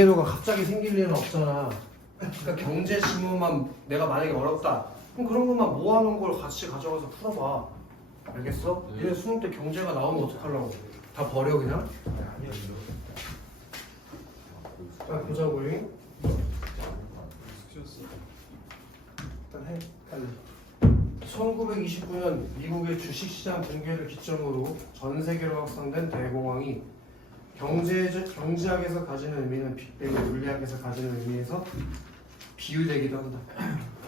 제도가 갑자기 생길 일은 없잖아. 그러니까 경제 지문만 내가 만약에 어렵다. 그럼 그런 것만 모아놓은 걸 같이 가져가서 풀어봐. 알겠어? 얘네 수능 때 경제가 나오면 어떡하려고? 다 버려 그냥? 자 보자고. 일단 해. 빨리. 1929년 미국의 주식시장 붕괴를 기점으로 전 세계로 확산된 대공황이 경제학에서 가지는 의미는 빅뱅이 물리학에서 가지는 의미에서 비유되기도 한다.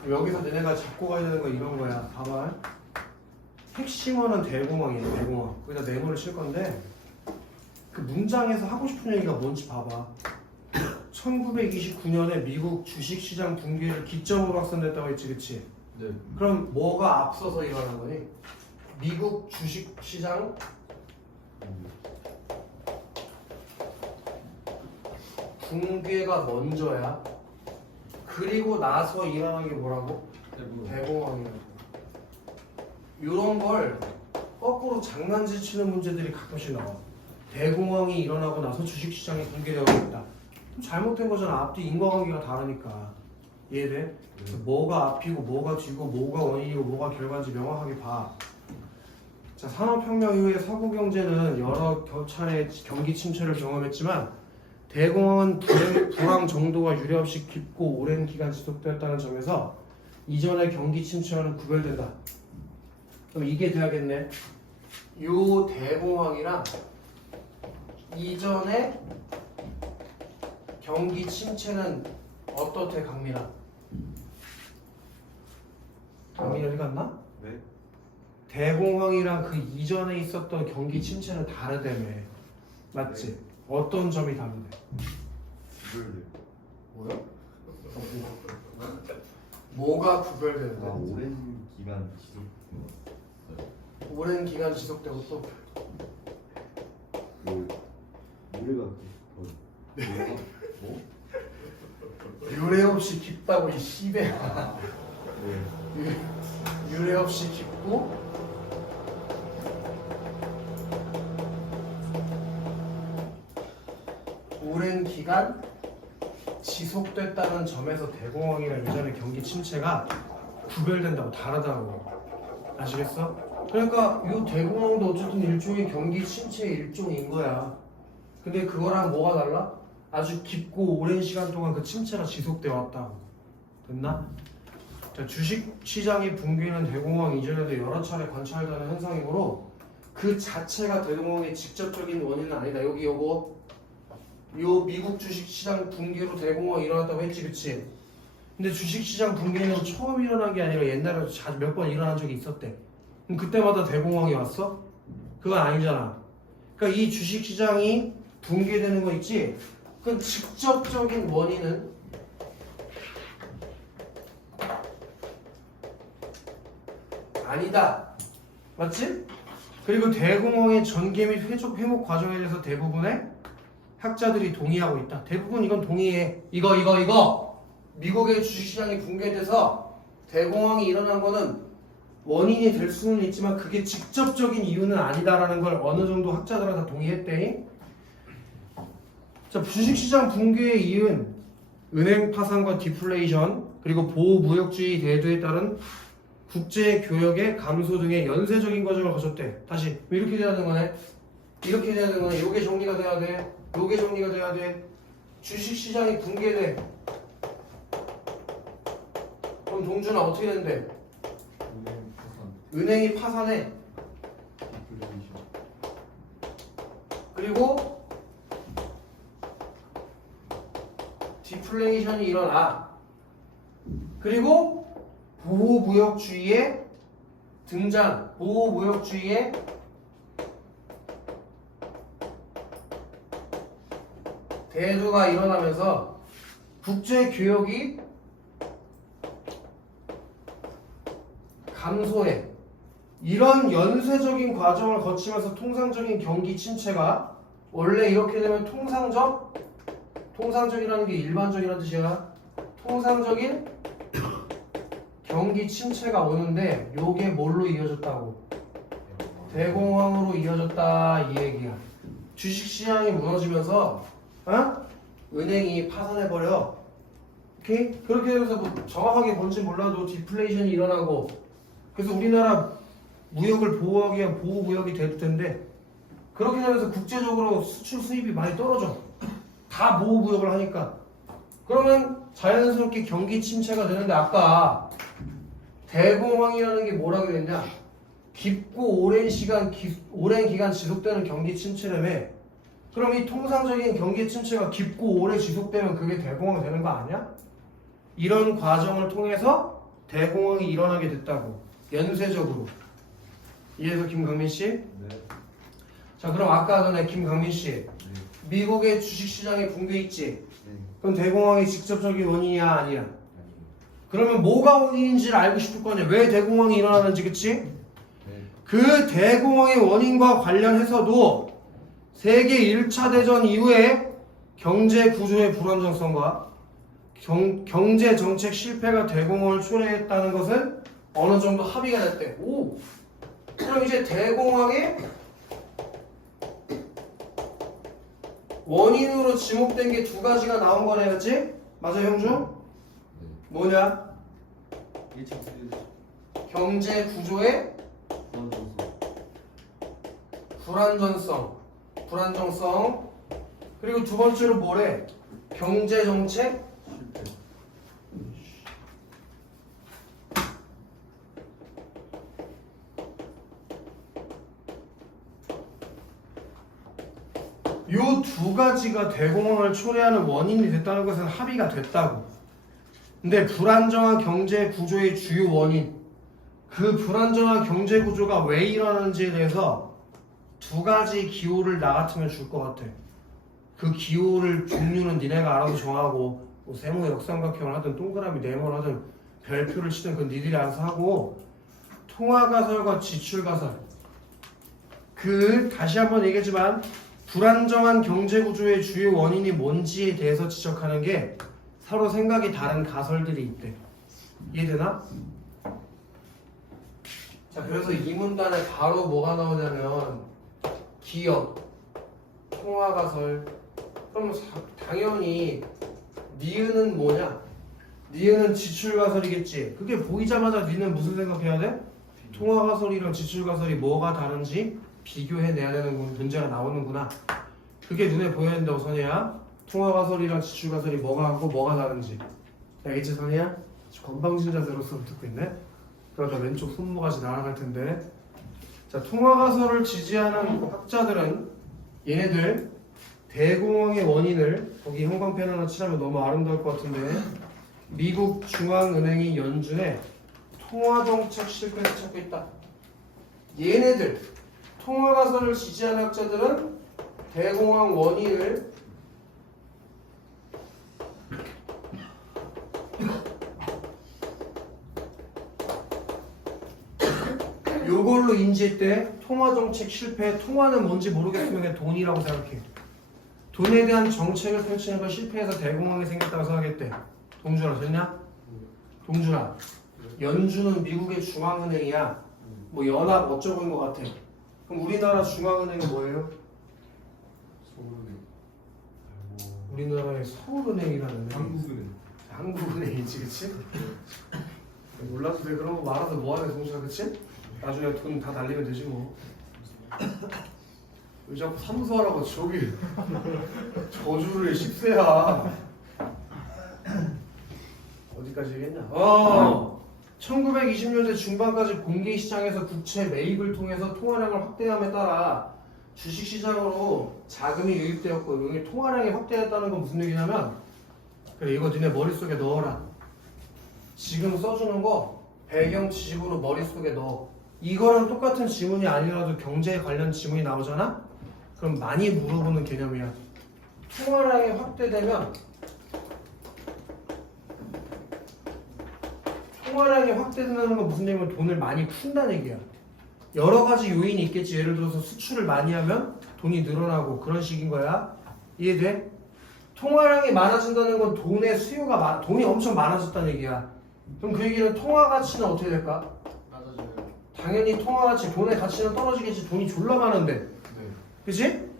여기서 너네가 잡고 가야 되는 건 이런 거야. 봐봐. 핵심어는 대공황이야. 대공황. 거기다 네모를 칠 건데 그 문장에서 하고 싶은 얘기가 뭔지 봐봐. 1929년에 미국 주식시장 붕괴를 기점으로 확산됐다고 했지, 그치? 네. 그럼 뭐가 앞서서 일어난 거니? 미국 주식시장 붕괴가 먼저야. 그리고 나서 일어난 게 뭐라고? 대공황이라고. 이런 걸 거꾸로 장난질 치는 문제들이 가끔씩 나와. 대공황이 일어나고 나서 주식시장이 붕괴되고 있다. 잘못된 거잖아. 앞뒤 인과관계가 다르니까. 이해돼? 뭐가 앞이고 뭐가 뒤고 뭐가 원인이고 뭐가 결과인지 명확하게 봐. 자, 산업혁명 이후에 서구 경제는 여러 차례 경기 침체를 경험했지만 대공황은 불황 정도가 유례없이 깊고 오랜 기간 지속되었다는 점에서 이전의 경기 침체와는 구별된다. 그럼 이게 돼야겠네. 요 대공황이랑 이전의 경기 침체는 어떻대, 강민아? 강민이 어디 갔나? 네. 대공황이랑 그 이전에 있었던 경기 침체는 다르다며. 맞지? 네. 어떤 점이 다른데? 구별돼요. 뭐야? 뭐가 구별되는데? 오랜 기간 지속. 오랜 기간 지속되고 또 노래가 뭐? 유례 없이 깊다고 이 씨배. 네. 유례 없이 깊고 오랜 기간 지속됐다는 점에서 대공황이랑 이전의 경기 침체가 구별된다고, 다르다고. 아시겠어? 그러니까 이 대공황도 어쨌든 일종의 경기 침체의 일종인 거야. 근데 그거랑 뭐가 달라? 아주 깊고 오랜 시간 동안 그 침체가 지속되어 왔다고. 됐나? 자, 주식시장의 붕괴는 대공황 이전에도 여러 차례 관찰되는 현상이므로 그 자체가 대공황의 직접적인 원인은 아니다. 여기 요거 요 미국 주식시장 붕괴로 대공황이 일어났다고 했지, 그치? 근데 주식시장 붕괴는 처음 일어난 게 아니라 옛날에도 몇 번 일어난 적이 있었대. 그럼 그때마다 대공황이 왔어? 그건 아니잖아. 그러니까 이 주식시장이 붕괴되는 거 있지? 그 직접적인 원인은 아니다. 맞지? 그리고 대공황의 전개 및 회복 과정에 대해서 대부분의 학자들이 동의하고 있다. 대부분 이건 동의해. 이거. 미국의 주식시장이 붕괴돼서 대공황이 일어난 거는 원인이 될 수는 있지만 그게 직접적인 이유는 아니다라는 걸 어느 정도 학자들은 다 동의했대. 자, 주식시장 붕괴에 이은 은행 파산과 디플레이션 그리고 보호무역주의 대두에 따른 국제교역의 감소 등의 연쇄적인 과정을 거쳤대. 다시 이렇게 돼야 되는 거네. 이렇게 돼야 되는 거네. 요게 정리가 돼야 돼. 요게 정리가 돼야 돼. 주식시장이 붕괴돼. 그럼 동준아 어떻게 되는데? 은행이 파산해. 그리고 디플레이션이 일어나. 그리고 보호무역주의의 등장. 보호무역주의의 대두가 일어나면서 국제교역이 감소해. 이런 연쇄적인 과정을 거치면서 통상적인 경기 침체가 원래 이렇게 되면 통상적이라는 게 일반적이라는 뜻이야. 통상적인 경기 침체가 오는데 요게 뭘로 이어졌다고? 대공황으로 이어졌다 이 얘기야. 주식시장이 무너지면서 은행이 파산해버려. 오케이? 그렇게 해서 뭐 정확하게 뭔지 몰라도 디플레이션이 일어나고 그래서 우리나라 무역을 보호하기 위한 보호무역이 될 텐데 그렇게 되면서 국제적으로 수출 수입이 많이 떨어져. 다 보호무역을 하니까. 그러면 자연스럽게 경기 침체가 되는데 아까 대공황이라는 게 뭐라고 그랬냐? 깊고 오랜 기간 지속되는 경기 침체라며. 그럼 이 통상적인 경기 침체가 깊고 오래 지속되면 그게 대공황이 되는 거 아니야? 이런 과정을 통해서 대공황이 일어나게 됐다고. 연쇄적으로. 이해해서 김강민 씨? 네. 자, 그럼 아까 전에 김강민 씨, 네. 미국의 주식시장이 붕괴 있지? 네. 그럼 대공황의 직접적인 원인이야 아니야? 아니요. 그러면 뭐가 원인인지를 알고 싶을 거 아니야? 왜 대공황이 일어나는지, 그치? 네. 그 대공황의 원인과 관련해서도 세계 1차 대전 이후에 경제 구조의 불안정성과 경제 정책 실패가 대공황을 초래했다는 것은 어느 정도 합의가 됐대. 오! 그럼 이제 대공황의 원인으로 지목된 게 두 가지가 나온 거네, 그치? 맞아, 형주? 네. 뭐냐? 1차 세계 경제 구조의 불안정성. 그리고 두 번째로 뭐래? 경제 정책 실패. 요 두 가지가 대공황을 초래하는 원인이 됐다는 것은 합의가 됐다고. 근데 불안정한 경제 구조의 주요 원인, 그 불안정한 경제 구조가 왜 일어나는지에 대해서 두 가지 기호를 나 같으면 줄 것 같아. 그 기호를 종류는 니네가 알아서 정하고 뭐 세모 역삼각형을 하든 동그라미 네모를 하든 별표를 치든 그건 니들이 알아서 하고, 통화가설과 지출가설, 그 다시 한번 얘기하지만 불안정한 경제 구조의 주요 원인이 뭔지에 대해서 지적하는 게 서로 생각이 다른 가설들이 있대. 이해되나? 자, 그래서 이 문단에 바로 뭐가 나오냐면 기업, 통화가설. 그럼 당연히 니은은 뭐냐? 니은은 지출가설이겠지. 그게 보이자마자 니는 무슨 생각해야 돼? 통화가설이랑 지출가설이 뭐가 다른지 비교해내야 되는 문제가 나오는구나. 그게 눈에 보여야 된다고, 선이야. 통화가설이랑 지출가설이 뭐가 하고 뭐가 다른지. 알겠지, 선이야? 건방진자세로서 듣고 있네. 그러다 왼쪽 손모가지 날아갈 텐데. 자, 통화가설을 지지하는 학자들은 얘네들 대공황의 원인을, 거기 형광펜 하나 칠하면 너무 아름다울 것 같은데, 미국 중앙은행이 연준에 통화정책 실패를 찾고 있다. 얘네들 통화가설을 지지하는 학자들은 대공황 원인을 요걸로 인지했대. 통화정책 실패, 통화는 뭔지 모르겠으면 그냥 돈이라고 생각해. 돈에 대한 정책을 펼치는 걸 실패해서 대공황이 생겼다고 생각했대. 동준아, 됐냐? 동준아, 연준은 미국의 중앙은행이야. 뭐 연합 어쩌고인 것 같아. 그럼 우리나라 중앙은행은 뭐예요? 서울은행. 우리나라의 서울은행이라는 한국은행. 한국은행이지, 그치? 몰라서 왜 그런 거 말아서 뭐하네, 동준아, 그치? 나중에 돈 다 날리면 되지 뭐. 왜 자꾸 사무소하라고 저기 저주를 10세야. 어디까지 얘기했냐? 1920년대 중반까지 공개시장에서 국채 매입을 통해서 통화량을 확대함에 따라 주식시장으로 자금이 유입되었고, 여기 통화량이 확대됐다는 건 무슨 얘기냐면, 그래, 이거 니네 머릿속에 넣어라. 지금 써주는 거 배경 지식으로 머릿속에 넣어. 이거랑 똑같은 지문이 아니라도 경제에 관련 지문이 나오잖아? 그럼 많이 물어보는 개념이야. 통화량이 확대되면, 통화량이 확대된다는 건 무슨 얘기냐면 돈을 많이 푼다는 얘기야. 여러 가지 요인이 있겠지. 예를 들어서 수출을 많이 하면 돈이 늘어나고 그런 식인 거야. 이해돼? 통화량이 많아진다는 건 돈의 수요가 돈이 엄청 많아졌다는 얘기야. 그럼 그 얘기는 통화 가치는 어떻게 될까? 맞아요. 당연히 통화 가치, 돈의 가치는 떨어지겠지. 돈이 졸라 많은데. 네. 그치?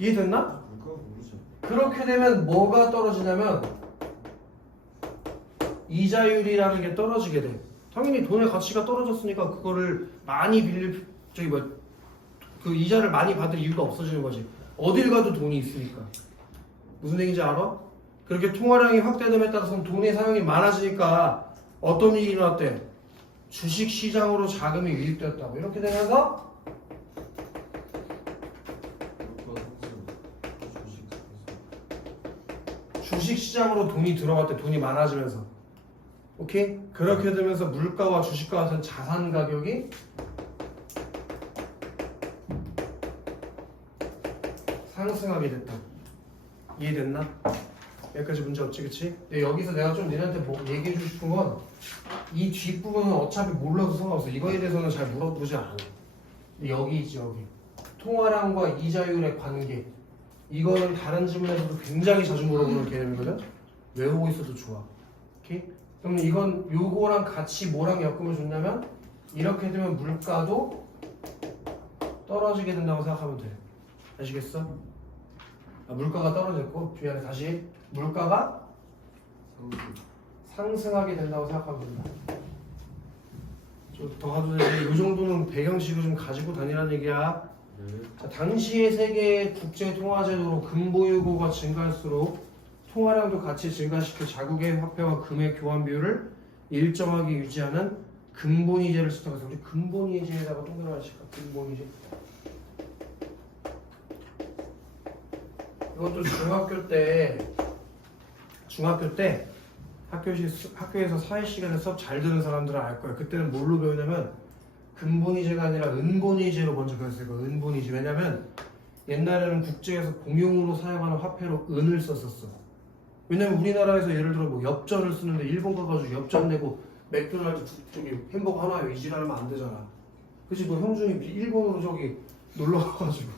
이해됐나? 그거 모르죠. 그렇게 되면 뭐가 떨어지냐면 이자율이라는 게 떨어지게 돼. 당연히 돈의 가치가 떨어졌으니까 그거를 많이 빌릴 그 이자를 많이 받을 이유가 없어지는 거지. 어딜 가도 돈이 있으니까. 무슨 얘기인지 알아? 그렇게 통화량이 확대됨에 따라서 돈의 사용이 많아지니까 어떤 일이 일어났대? 주식시장으로 자금이 유입되었다고. 이렇게 되면서 주식시장으로 돈이 들어갔대. 돈이 많아지면서. 오케이? 그렇게 되면서 물가와 주식과 같은 자산 가격이 상승하게 됐다. 이해됐나? 여기까지 문제 없지, 그치? 근데 여기서 내가 좀 너네한테 뭐 얘기해주고 싶은 건 이 뒷부분은 어차피 몰라도 상관없어. 이거에 대해서는 잘 물어보지 않아. 근데 여기 있지, 여기. 통화량과 이자율의 관계. 이거는 다른 질문에서도 굉장히 자주 물어보는 개념이거든? 외우고 있어도 좋아. 오케이? 그럼 이건 요거랑 같이 뭐랑 엮으면 좋냐면 이렇게 되면 물가도 떨어지게 된다고 생각하면 돼. 아시겠어? 물가가 떨어졌고 뒤에 다시 물가가 상승하게 된다고 생각하면 된다. 좀 더 가도 되지. 이 정도는 배경식을 좀 가지고 다니라는 얘기야. 자, 당시의 세계 국제통화제도로 금보유고가 증가할수록 통화량도 같이 증가시켜 자국의 화폐와 금의 교환 비율을 일정하게 유지하는 근본이제를 시작해서 우리 근본이제에다가 동그라미 칠까? 근본이제. 이것도 중학교 때 학교에서 사회 시간에 수업 잘 들은 사람들은 알 거야. 그때는 뭘로 배우냐면 근본이제가 아니라 은본이제로 먼저 배웠어요. 은본이제. 왜냐면 옛날에는 국제에서 공용으로 사용하는 화폐로 은을 썼었어. 왜냐면 우리나라에서 예를 들어 뭐 엽전을 쓰는데 일본 가가지고 엽전 내고 맥도날드 저기 햄버거 하나에 이지랄하면 안 되잖아. 그치? 뭐 형준이 일본으로 저기 놀러 가가지고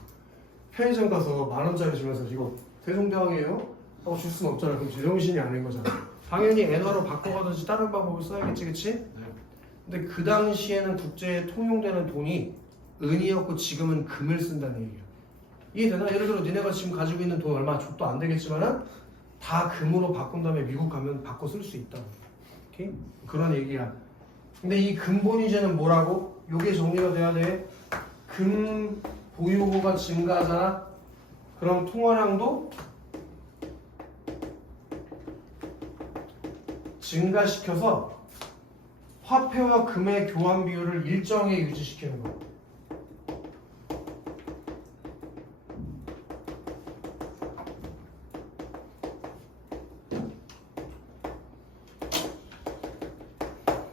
편의점 가서 10,000원짜리 주면서 이거 세종대왕이에요? 하고 줄 수는 없잖아. 그럼 제정신이 아닌 거잖아. 당연히 엔화로 바꿔가든지 다른 방법을 써야겠지, 그치? 네. 근데 그 당시에는 국제에 통용되는 돈이 은이었고 지금은 금을 쓴다는 얘기야. 이해되나? 예를 들어 니네가 지금 가지고 있는 돈 얼마 족도 안 되겠지만은 다 금으로 바꾼 다음에 미국 가면 바꿔 쓸 수 있다. 오케이? 그런 얘기야. 근데 이 근본이제는 뭐라고? 요게 정리가 돼야 돼. 금 보유고가 증가하잖아. 그럼 통화량도 증가시켜서 화폐와 금의 교환 비율을 일정하게 유지시키는 거야.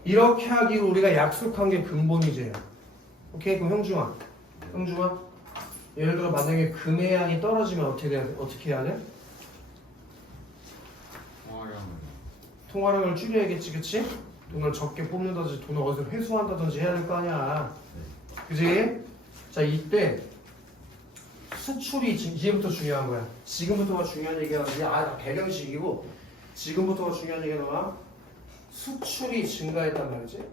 이렇게 하기로 우리가 약속한 게 근본이제야. 오케이? 그럼 형중아, 예를 들어 만약에 금의 양이 떨어지면 어떻게 해야 돼? 통화량을 줄여야겠지, 그치? 돈을 적게 뽑는다든지 돈을 어디서 회수한다든지 해야 될 거 아니야. 그지? 자, 이때 수출이 이제부터 중요한 거야. 지금부터가 중요한 얘기가 아니라 배경식이고 지금부터가 중요한 얘기가 나와. 수출이 증가했단 말이지.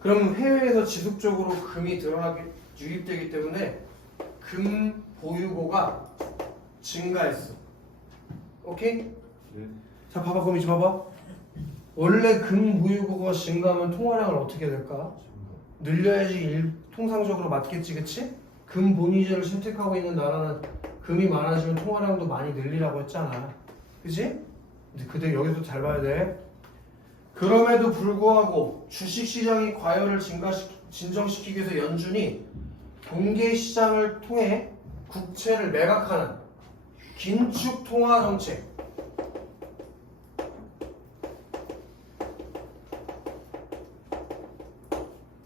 그럼 해외에서 지속적으로 금이 유입되기 때문에 금 보유고가 증가했어. 오케이? 네. 자, 봐봐. 그럼 이제 봐봐. 원래 금 보유고가 증가하면 통화량을 어떻게 될까? 늘려야지 통상적으로 맞겠지, 그치? 금 본위제를 선택하고 있는 나라는 금이 많아지면 통화량도 많이 늘리라고 했잖아. 그치? 근데 여기서 잘 봐야 돼. 그럼에도 불구하고 주식시장이 과열을 진정시키기 위해서 연준이 공개시장을 통해 국채를 매각하는 긴축 통화 정책.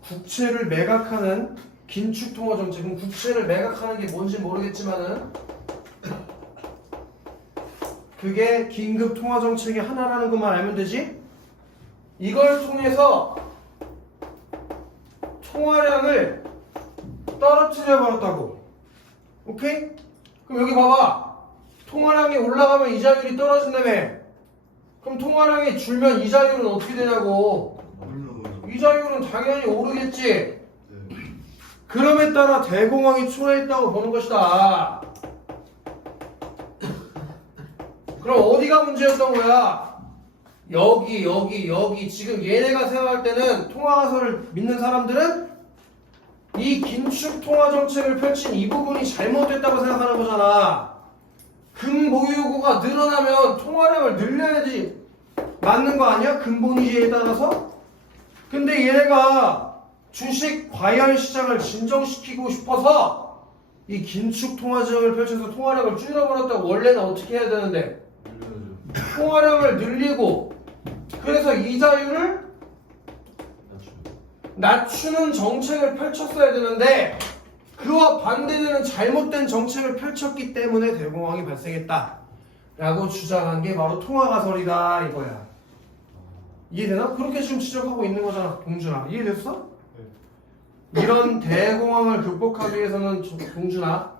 국채를 매각하는 긴축 통화 정책은 국채를 매각하는 게 뭔지 모르겠지만은 그게 긴급 통화 정책의 하나라는 것만 알면 되지? 이걸 통해서 통화량을 떨어뜨려 버렸다고. 오케이? 그럼 여기 봐봐. 통화량이 올라가면 이자율이 떨어진다며. 그럼 통화량이 줄면 이자율은 어떻게 되냐고. 이자율은 당연히 오르겠지. 그럼에 따라 대공황이 초래했다고 보는 것이다. 그럼 어디가 문제였던 거야? 여기 지금 얘네가 생각할 때는 통화가설을 믿는 사람들은 이 긴축 통화 정책을 펼친 이 부분이 잘못됐다고 생각하는 거잖아. 근보유고가 늘어나면 통화량을 늘려야지 맞는 거 아니야? 근본이지에 따라서? 근데 얘네가 주식 과열 시장을 진정시키고 싶어서 이 긴축 통화정을 펼쳐서 통화량을 줄여버렸다고. 원래는 어떻게 해야 되는데? 늘려야죠. 통화량을 늘리고 그래서 이자율을 낮추는 정책을 펼쳤어야 되는데 그와 반대되는 잘못된 정책을 펼쳤기 때문에 대공황이 발생했다 라고 주장한 게 바로 통화가설이다 이거야. 이해되나? 그렇게 지금 지적하고 있는 거잖아 동준아. 이해됐어? 이런 대공황을 극복하기 위해서는 동준아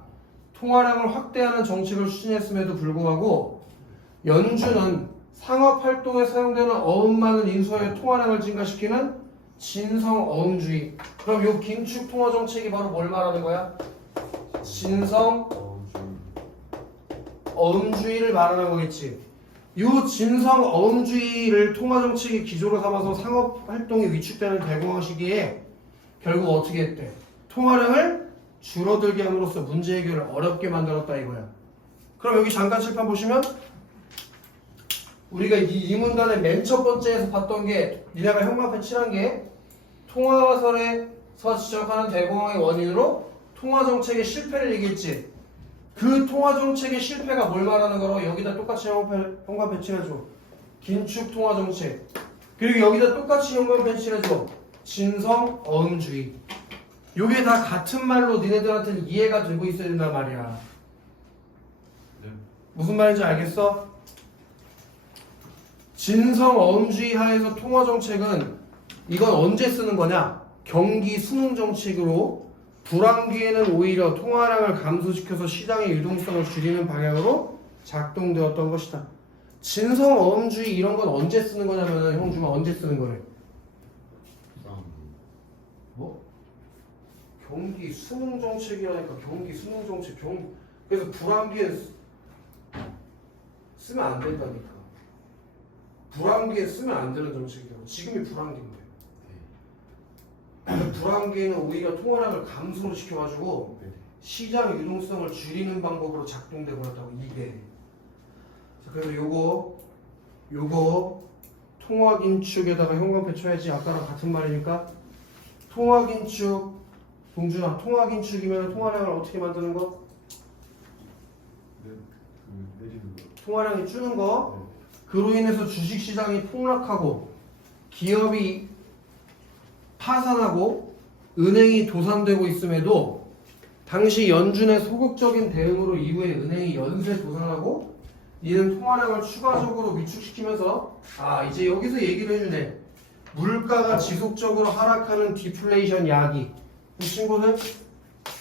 통화량을 확대하는 정책을 추진했음에도 불구하고 연준은 상업활동에 사용되는 어음 많은 인수하여 통화량을 증가시키는 진성 어음주의. 그럼 요 긴축 통화 정책이 바로 뭘 말하는 거야? 진성 어음주의를 말하는 거겠지. 요 진성 어음주의를 통화 정책의 기조로 삼아서 상업 활동이 위축되는 대공황 시기에 결국 어떻게 했대? 통화량을 줄어들게 함으로써 문제 해결을 어렵게 만들었다 이거야. 그럼 여기 잠깐 칠판 보시면 우리가 이 문단의 맨 첫 번째에서 봤던 게 니네가 형광펜 칠한 게 통화가설에서 지적하는 대공황의 원인으로 통화정책의 실패를 얘기했지. 그 통화정책의 실패가 뭘 말하는 거로 여기다 똑같이 형광펜 칠해줘. 긴축 통화정책. 그리고 여기다 똑같이 형광펜 칠해줘. 진성 어음주의. 요게 다 같은 말로 니네들한테는 이해가 되고 있어야 된단 말이야. 네. 무슨 말인지 알겠어? 진성 어음주의 하에서 통화 정책은 이건 언제 쓰는 거냐? 경기 순응 정책으로 불황기에는 오히려 통화량을 감소시켜서 시장의 유동성을 줄이는 방향으로 작동되었던 것이다. 진성 어음주의 이런 건 언제 쓰는 거냐면 형주가 언제 쓰는 거래? 뭐? 경기 순응 정책이라니까. 경기 순응 정책. 그래서 불황기에 쓰면 안 된다니까. 불황기에 쓰면 안 되는 정책이라고. 지금이 불황기인데. 불황기에는 오히려 통화량을 감소를 시켜가지고 시장 유동성을 줄이는 방법으로 작동되고 있다고 이게. 자, 그래서 요거 통화긴축에다가 형광펜 쳐야지. 아까랑 같은 말이니까. 통화긴축. 동준아, 통화긴축이면 통화량을 어떻게 만드는 거? 내리는 거. 통화량이 줄는 거. 그로 인해서 주식시장이 폭락하고 기업이 파산하고 은행이 도산되고 있음에도 당시 연준의 소극적인 대응으로 이후에 은행이 연쇄 도산하고 이는 통화량을 추가적으로 위축시키면서 이제 여기서 얘기를 해주네. 물가가 지속적으로 하락하는 디플레이션 야기. 이 친구는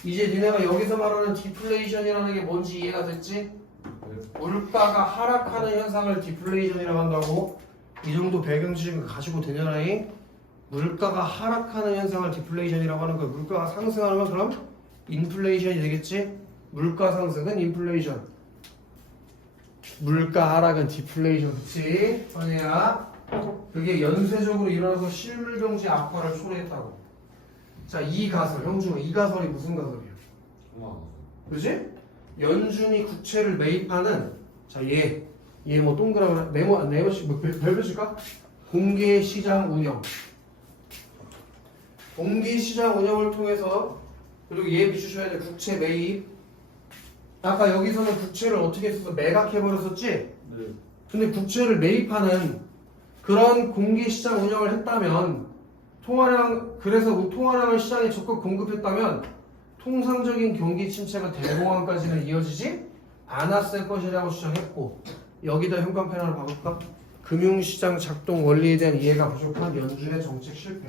이제 니네가 여기서 말하는 디플레이션이라는 게 뭔지 이해가 됐지? 물가가 하락하는 현상을 디플레이션이라고 한다고. 이 정도 배경 지식을 가지고 되냐라잉. 물가가 하락하는 현상을 디플레이션이라고 하는 거야. 물가가 상승하는 건 그럼 인플레이션이 되겠지? 물가 상승은 인플레이션, 물가 하락은 디플레이션. 그치? 선혜야, 그게 연쇄적으로 일어나서 실물 경제 악화를 초래했다고. 자, 이 가설, 형준아, 이 가설이 무슨 가설이야? 그지? 연준이 국채를 매입하는, 자, 얘 뭐 동그라미 네모씩 뭐 별표 칠까? 공개시장 운영. 공개시장 운영을 통해서, 그리고 얘 비추셔야 돼. 국채 매입. 아까 여기서는 국채를 어떻게 써서 매각해버렸었지? 네. 근데 국채를 매입하는 그런 공개시장 운영을 했다면, 그래서 통화량을 시장에 적극 공급했다면 통상적인 경기 침체가 대공황까지는 이어지지 않았을 것이라고 주장했고, 여기다 형광펜 하나 봐볼까? 금융시장 작동 원리에 대한 이해가 부족한 연준의 정책 실패.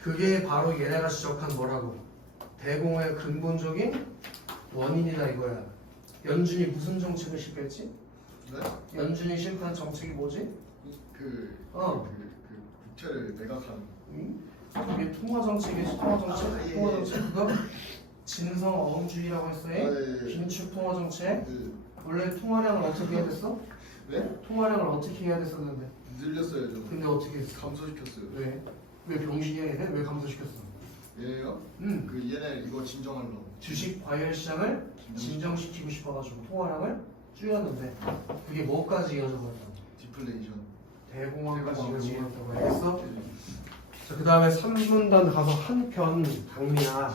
그게 바로 얘네가 지적한 뭐라고? 대공황의 근본적인 원인이다 이거야. 연준이 무슨 정책을 실패했지? 네? 연준이 실패한 정책이 뭐지? 그 어. 그 주체를 매각하는. 이게 통화정책이지. 통화정책 그거 진성어음주의라고 했어요. 네. 긴축 통화정책. 그, 원래 통화량을 어떻게 해야 됐어? 네? 통화량을 어떻게 해야 됐었는데? 늘렸어요 좀. 근데 어떻게 했어? 감소시켰어요. 왜? 왜 병신이야 얘네? 왜 감소시켰어? 얘네요? 응. 그 얘네 이거 진정하려고. 주식 과열 시장을 진정시키고 싶어가지고 통화량을 줄였는데 그게 뭐까지 이어져버렸다고? 디플레이션. 대공황까지 대공황. 이어지겠다고 알겠어? 네. 자, 그 다음에 3분단 가서 한편 강민아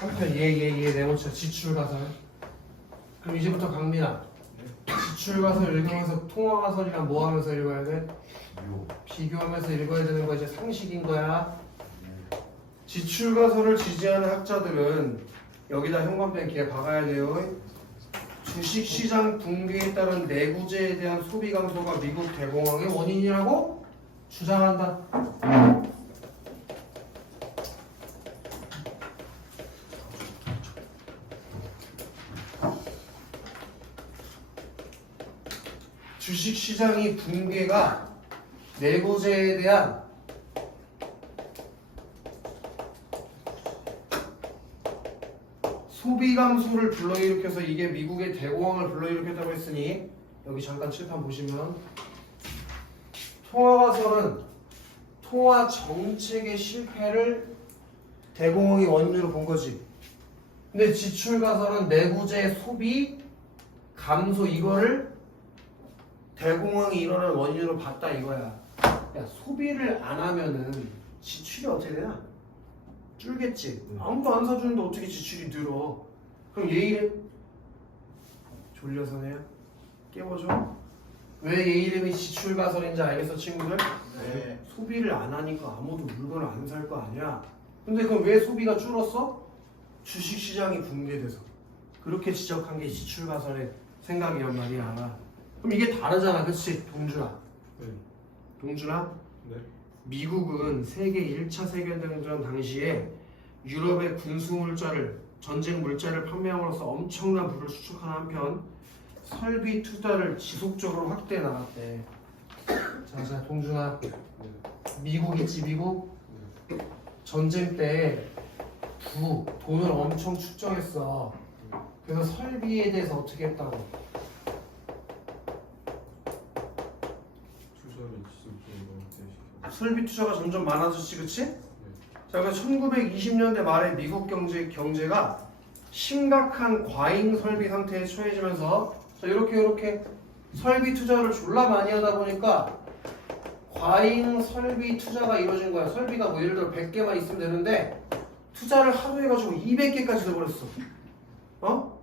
한편 얘 네모차 지출가설. 그럼 이제부터 강민아 지출가설 읽으면서 통화가설이랑 뭐 하면서 읽어야 돼? 요. 비교하면서 읽어야 되는 거 이제 상식인 거야. 지출가설을 지지하는 학자들은 여기다 형광펜 개 박아야 돼요. 주식시장 붕괴에 따른 내구재에 대한 소비 감소가 미국 대공황의 원인이라고 주장한다. 주식시장이 붕괴가 내구재에 대한 소비 감소를 불러일으켜서 이게 미국의 대공황을 불러일으켰다고 했으니 여기 잠깐 칠판 보시면 통화가설은 통화 정책의 실패를 대공황의 원인으로 본 거지. 근데 지출가설은 내구재 소비 감소 이거를 대공황이 일어난 원인으로 봤다 이거야. 야 소비를 안 하면은 지출이 어떻게 되나? 줄겠지. 아무도 안 사주는데 어떻게 지출이 늘어? 그럼 얘 이름 졸려서네요. 깨워줘. 왜 얘 이름이 지출가설인지 알겠어 친구들? 네. 소비를 안 하니까 아무도 물건을 안 살 거 아니야. 근데 그럼 왜 소비가 줄었어? 주식시장이 붕괴돼서. 그렇게 지적한 게 지출가설의 생각이란 말이야. 그럼 이게 다르잖아, 그치? 동준아. 네. 동준아. 네. 미국은 세계 1차 세계대전 당시에 유럽의 군수 물자를 전쟁 물자를 판매함으로써 엄청난 부를 수축하는 한편 설비 투자를 지속적으로 확대해 나갔대. 자, 동준아. 미국 있지, 미국? 전쟁 때 돈을 엄청 축적했어. 그래서 설비에 대해서 어떻게 했다고? 투자를 지속적으로 확대시켜. 설비 투자가 점점 많아졌지, 그치? 자, 그래서 1920년대 말에 미국 경제가 심각한 과잉 설비 상태에 처해지면서 자, 이렇게 설비 투자를 졸라 많이 하다 보니까 과잉 설비 투자가 이루어진 거야. 설비가 뭐 예를 들어 100개만 있으면 되는데 투자를 하도 해가지고 200개까지 돼버렸어. 어?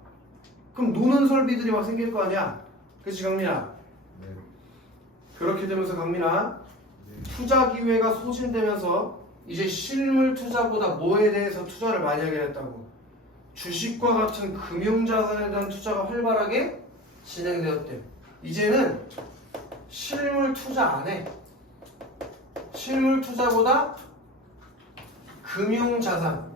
그럼 노는 설비들이 막 생길 거 아니야? 그치 강민아? 네. 그렇게 되면서 강민아 투자 기회가 소진되면서 이제 실물 투자보다 뭐에 대해서 투자를 많이 하게 됐다고. 주식과 같은 금융자산에 대한 투자가 활발하게 진행되었대. 이제는 실물 투자 안 해. 실물 투자보다 금융자산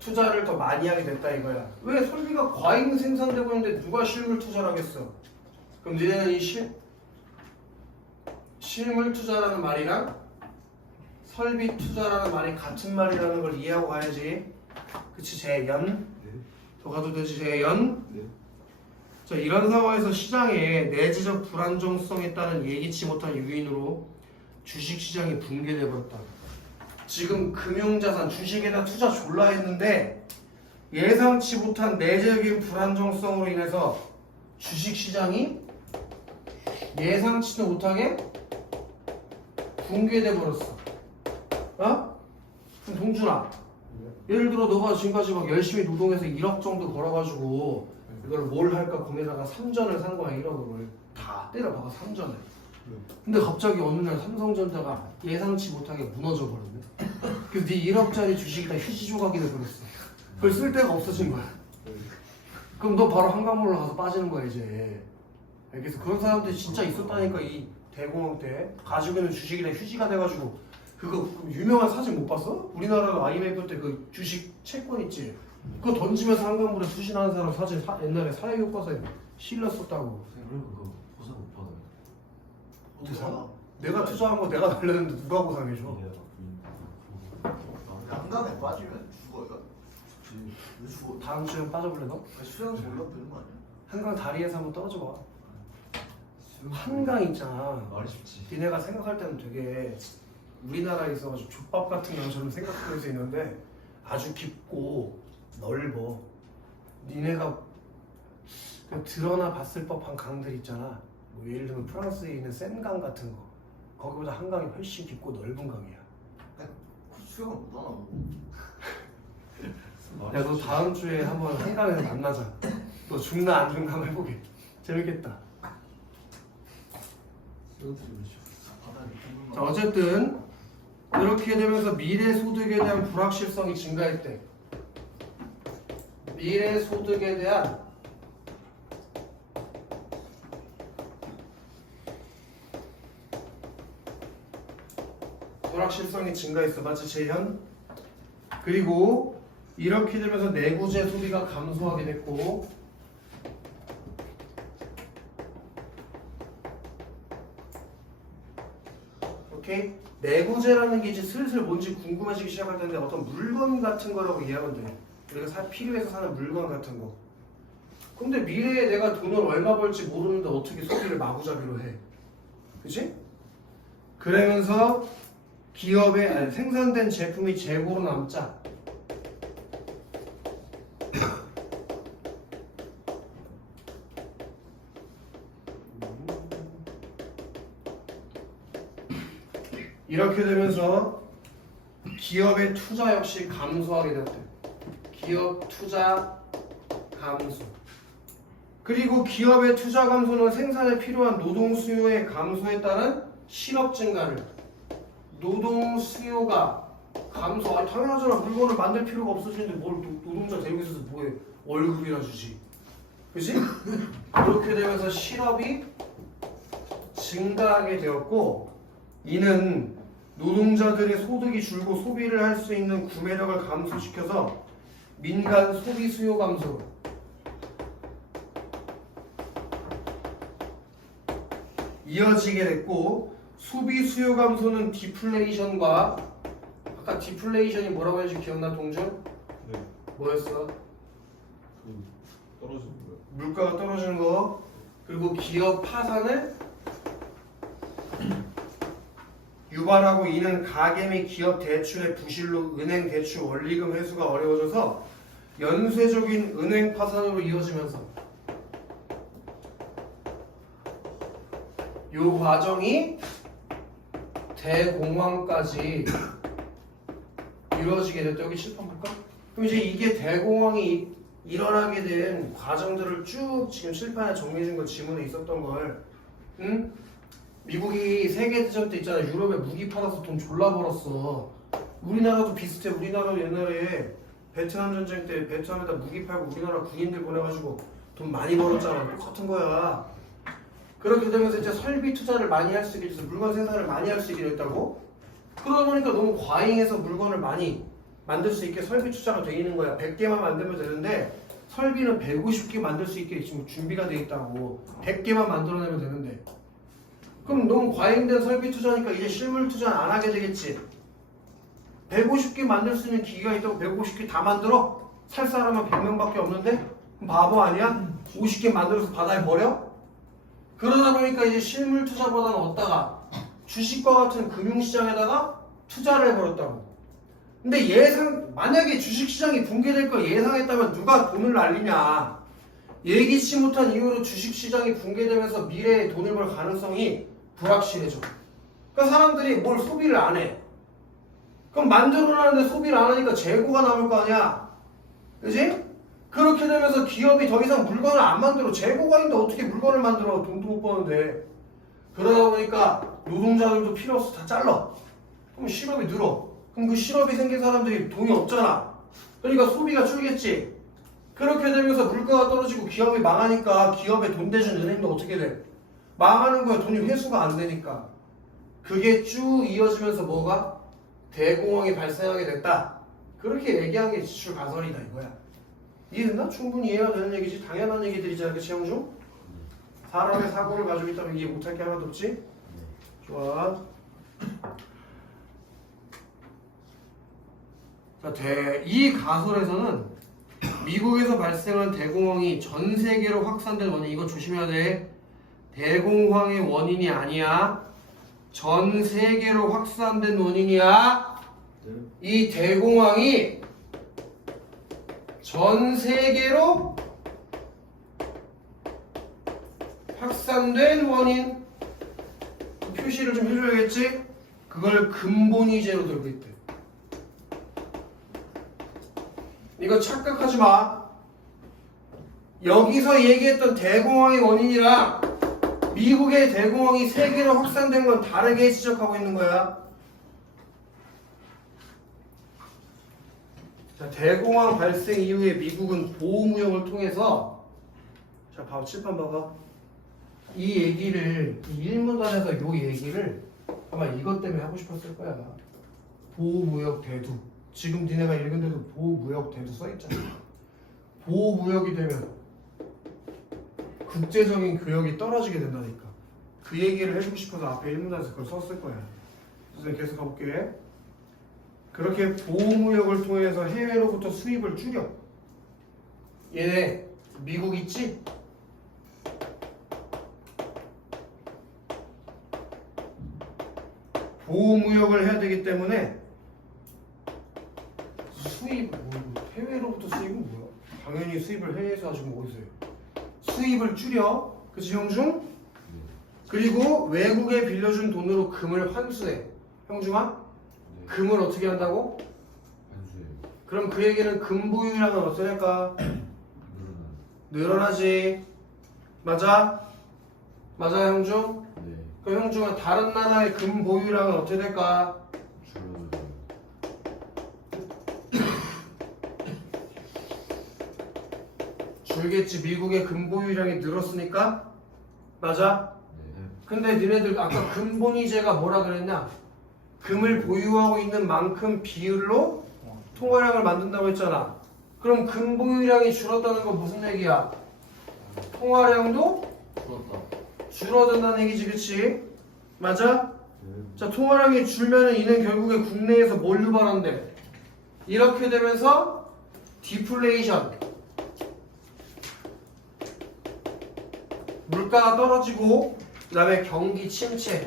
투자를 더 많이 하게 됐다 이거야. 왜? 설비가 과잉 생산되고 있는데 누가 실물 투자를 하겠어? 그럼 니네는 이 실물 투자라는 말이랑 설비 투자라는 말이 같은 말이라는 걸 이해하고 가야지. 그치 재연? 네. 더 가도 되지 재연? 네. 자, 이런 상황에서 시장에 내재적 불안정성에 따른 예기치 못한 요인으로 주식시장이 붕괴돼 버렸다. 지금 금융자산 주식에다 투자 졸라 했는데 예상치 못한 내재적인 불안정성으로 인해서 주식시장이 예상치도 못하게 붕괴돼 버렸어. 어? 그럼 동준아, 예를 들어 너가 지금까지 막 열심히 노동해서 1억 정도 벌어가지고 이걸 뭘 할까 고민하다가 삼전을 산 거야. 1억을 다 때려박아 삼전을. 근데 갑자기 어느 날 삼성전자가 예상치 못하게 무너져 버렸네. 그래서 네 1억짜리 주식이 다 휴지 조각이 돼버렸어. 그걸 쓸 데가 없어진 거야. 그럼 너 바로 한강물로 가서 빠지는 거야 이제. 그래서 그런 사람들이 진짜 있었다니까. 이 대공황 때 가지고 있는 주식이 다 휴지가 돼가지고 그거 유명한 사진 못 봤어? 우리나라 IMF 때 그 주식 채권 있지? 그거 던지면서 한강물에 수신하는 사람 사진 옛날에 사회교과서에 실렸었다고. 선생님 그거 보상 못 받아요. 보상. 내가 투자한 거 내가 달랬는데 누가 보상해줘? 양강에 빠지면 죽어요. 왜 죽어? 다음 주에 빠져볼래 너? 수영에서 올라도 되는 거 아니야? 한강 다리에서 한번 떨어져 봐. 한강 있잖아. 말이 쉽지. 니네가 생각할 때는 되게 우리나라에 있어가지고 족밥 같은 강처럼 생각할 수 있는데 아주 깊고 넓어. 니네가 그 드러나 봤을 법한 강들 있잖아. 뭐 예를 들면 프랑스에 있는 센강 같은 거. 거기보다 한강이 훨씬 깊고 넓은 강이야. 수영을 못 하나? 야 너 다음 주에 한번 한강에서 만나자. 너 죽나 안 죽나 한번 해보게. 재밌겠다. 자 어쨌든 이렇게 되면서 미래 소득에 대한 불확실성이 증가했대. 미래 소득에 대한 불확실성이 증가했어. 맞지 재현? 그리고 이렇게 되면서 내구재 소비가 감소하게 됐고 오케이? 내구재라는 게 이제 슬슬 뭔지 궁금해지기 시작할 텐데 어떤 물건 같은 거라고 이해하면 돼. 우리가 필요해서 사는 물건 같은 거. 근데 미래에 내가 돈을 얼마 벌지 모르는데 어떻게 소비를 마구잡이로 해? 그치? 그러면서 기업에 생산된 제품이 재고로 남자. 이렇게 되면서 기업의 투자 역시 감소하게 되었대. 기업 투자 감소. 그리고 기업의 투자 감소는 생산에 필요한 노동 수요의 감소에 따른 실업 증가를. 노동 수요가 감소. 당연하잖아. 물건을 만들 필요가 없어지는데 뭘 노동자 데리고 있어서 뭐해. 월급이나 주지. 그치? 그렇게 되면서 실업이 증가하게 되었고 이는 노동자들의 소득이 줄고 소비를 할 수 있는 구매력을 감소시켜서 민간 소비 수요 감소 이어지게 됐고 소비 수요 감소는 디플레이션과 아까 디플레이션이 뭐라고 했지 기억나 동준? 네. 뭐였어? 떨어지는 거요. 물가가 떨어지는 거 그리고 기업 파산을 유발하고 이는 가계 및 기업 대출의 부실로 은행 대출 원리금 회수가 어려워져서 연쇄적인 은행 파산으로 이어지면서 이 과정이 대공황까지 이루어지게 됐다. 여기 칠판 볼까? 그럼 이제 이게 대공황이 일어나게 된 과정들을 쭉 지금 칠판에 정리해준 거 지문에 있었던 걸 응? 미국이 세계대전 때 있잖아. 유럽에 무기 팔아서 돈 졸라 벌었어. 우리나라도 비슷해. 우리나라도 옛날에 베트남 전쟁 때 베트남에다 무기 팔고 우리나라 군인들 보내가지고 돈 많이 벌었잖아. 똑같은 거야. 그렇게 되면서 이제 설비 투자를 많이 할 수 있게 돼서 물건 생산을 많이 할 수 있게 됐다고? 그러다 보니까 너무 과잉해서 물건을 많이 만들 수 있게 설비 투자가 돼 있는 거야. 100개만 만들면 되는데 설비는 150개 만들 수 있게 지금 준비가 돼 있다고. 100개만 만들어내면 되는데 그럼 너무 과잉된 설비 투자니까 이제 실물 투자는 안 하게 되겠지. 150개 만들 수 있는 기계가 있다고 150개 다 만들어? 살 사람은 100명밖에 없는데? 그럼 바보 아니야? 50개 만들어서 바다에 버려? 그러다 보니까 이제 실물 투자보다는 어디다가 주식과 같은 금융시장에다가 투자를 해버렸다고. 근데 만약에 주식시장이 붕괴될 거 예상했다면 누가 돈을 날리냐. 예기치 못한 이유로 주식시장이 붕괴되면서 미래에 돈을 벌 가능성이 불확실해져. 그러니까 사람들이 뭘 소비를 안 해. 그럼 만들어놨는데 소비를 안 하니까 재고가 남을 거 아니야. 그지? 그렇게 되면서 기업이 더 이상 물건을 안 만들어. 재고가 있는데 어떻게 물건을 만들어. 돈도 못 버는데. 그러다 보니까 노동자들도 필요 없어. 다 잘라. 그럼 실업이 늘어. 그럼 그 실업이 생긴 사람들이 돈이 없잖아. 그러니까 소비가 줄겠지. 그렇게 되면서 물가가 떨어지고 기업이 망하니까 기업에 돈 대준 은행도 어떻게 돼? 망하는 거야. 돈이 회수가 안 되니까. 그게 쭉 이어지면서 뭐가? 대공황이 발생하게 됐다. 그렇게 얘기한 게 지출 가설이다 이거야. 이해됐나? 충분히 이해가 되는 얘기지. 당연한 얘기들이잖아. 그치 형중? 사람의 사고를 가지고 있다면 이해 못할 게 하나도 없지? 좋아. 자, 이 가설에서는 미국에서 발생한 대공황이 전 세계로 확산된 원인, 이거 조심해야 돼. 대공황의 원인이 아니야. 전 세계로 확산된 원인이야. 네. 이 대공황이 전 세계로 확산된 원인. 표시를 좀 해줘야겠지? 그걸 근본이제로 들고 있대. 이거 착각하지 마. 여기서 얘기했던 대공황의 원인이랑 미국의 대공황이 세계로 확산된 건 다르게 지적하고 있는 거야. 자, 대공황 발생 이후에 미국은 보호무역을 통해서, 자, 봐봐, 칠판 봐봐. 이 얘기를, 이 1문단에서 요 얘기를 아마 이것 때문에 하고 싶었을 거야. 보호무역 대두. 지금 니네가 읽은 데도 보호무역 대두 써있잖아. 보호무역이 되면 국제적인 교역이 떨어지게 된다니까. 그 얘기를 해주고 싶어서 앞에 1문단에서 그걸 썼을 거야. 선생님 계속 가볼게. 그렇게 보호무역을 통해서 해외로부터 수입을 줄여. 얘네 미국 있지? 보호무역을 해야 되기 때문에 수입, 해외로부터 수입은 뭐야? 당연히 수입을 해외에서 하시면 어디서 해요? 수입을 줄여. 그치 형중? 그리고 외국에 빌려준 돈으로 금을 환수해. 형중아? 네. 금을 어떻게 한다고? 반수예요. 그럼 그 얘기는 금 보유량은 어떻게 될까? 늘어나지. 맞아? 맞아 형중? 네. 그럼 형중아 다른 나라의 금 보유량은 어떻게 될까? 줄어들어요. 줄겠지. 미국의 금 보유량이 늘었으니까. 맞아? 네. 근데 니네들 아까 근본이제가 뭐라 그랬냐? 금을 보유하고 있는 만큼 비율로 통화량을 만든다고 했잖아. 그럼 금 보유량이 줄었다는 건 무슨 얘기야? 통화량도 죽었다. 줄어든다는 얘기지, 그치? 맞아? 네. 자, 통화량이 줄면은 이는 결국에 국내에서 뭘 유발한대? 이렇게 되면서 디플레이션, 물가가 떨어지고 그 다음에 경기 침체가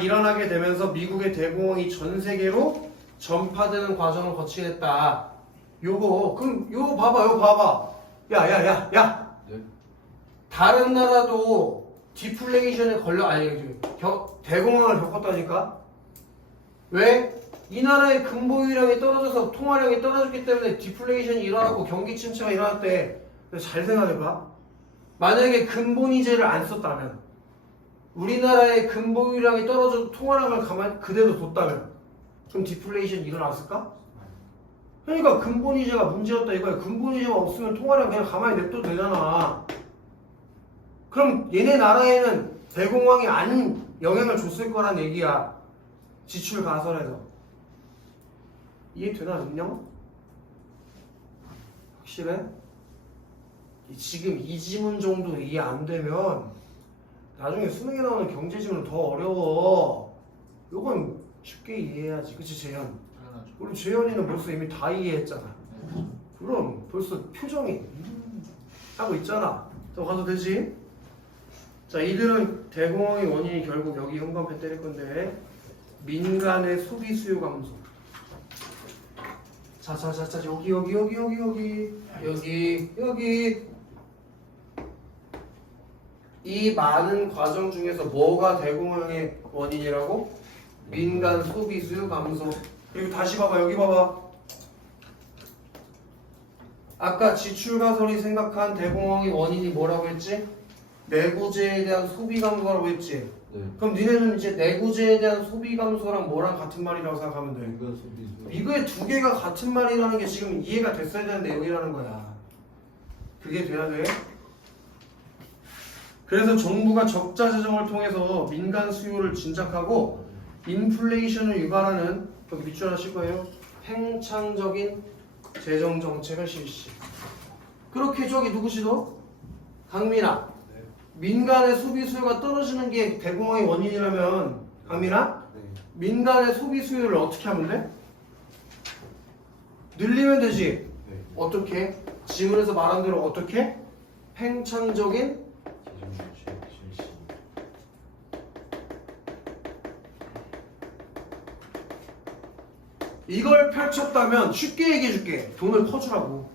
일어나게 되면서 미국의 대공황이 전 세계로 전파되는 과정을 거치게 됐다. 요거 그럼 요거 봐봐. 야. 네. 다른 나라도 디플레이션에 걸려 대공황을 겪었다니까. 왜? 이 나라의 근보유량이 떨어져서 통화량이 떨어졌기 때문에 디플레이션이 일어나고 경기 침체가 일어났대. 잘 생각해봐. 만약에 근본이제를 안 썼다면, 우리나라의 근보유량이 떨어져도 통화량을 가만히 그대로 뒀다면, 그럼 디플레이션이 일어났을까? 그러니까 근본이제가 문제였다 이거야. 근본이제가 없으면 통화량 그냥 가만히 냅둬도 되잖아. 그럼 얘네 나라에는 대공황이 안 영향을 줬을 거란 얘기야. 지출 가설에서. 이해되나 안녕? 확실해? 지금 이 지문 정도 이해 안 되면 나중에 수능에 나오는 경제 지문은 더 어려워. 요건 쉽게 이해해야지. 그치 재현? 당연하죠. 우리 재현이는 벌써 이미 다 이해했잖아. 그럼 벌써 표정이 하고 있잖아. 또 가도 되지? 자, 이들은 대공황의 원인이 결국 여기 형광펜 때릴 건데 민간의 소비 수요 감소. 자, 여기. 이 많은 과정 중에서 뭐가 대공황의 원인이라고? 민간 소비 수요 감소. 그리고 다시 봐봐, 여기 봐봐. 아까 지출 가설이 생각한 대공황의 원인이 뭐라고 했지? 내구재에 대한 소비 감소라고 했지. 네. 그럼 니네는 이제 내구재에 대한 소비 감소랑 뭐랑 같은 말이라고 생각하면 돼. 민간 소비수. 이거의 두 개가 같은 말이라는 게 지금 이해가 됐어야 되는 내용이라는 거야. 그게 돼야 돼. 그래서 정부가 적자 재정을 통해서 민간 수요를 진작하고 인플레이션을 유발하는, 여기 밑줄 하실 거예요. 팽창적인 재정 정책을 실시. 그렇게 저기 누구시도? 강민아. 민간의 소비 수요가 떨어지는 게 대공황의 원인이라면 강민아 민간의 소비 수요를 어떻게 하면 돼? 늘리면 되지. 네. 어떻게? 지문에서 말한 대로 어떻게? 팽창적인 실시. 이걸 펼쳤다면 쉽게 얘기해 줄게. 돈을 퍼주라고.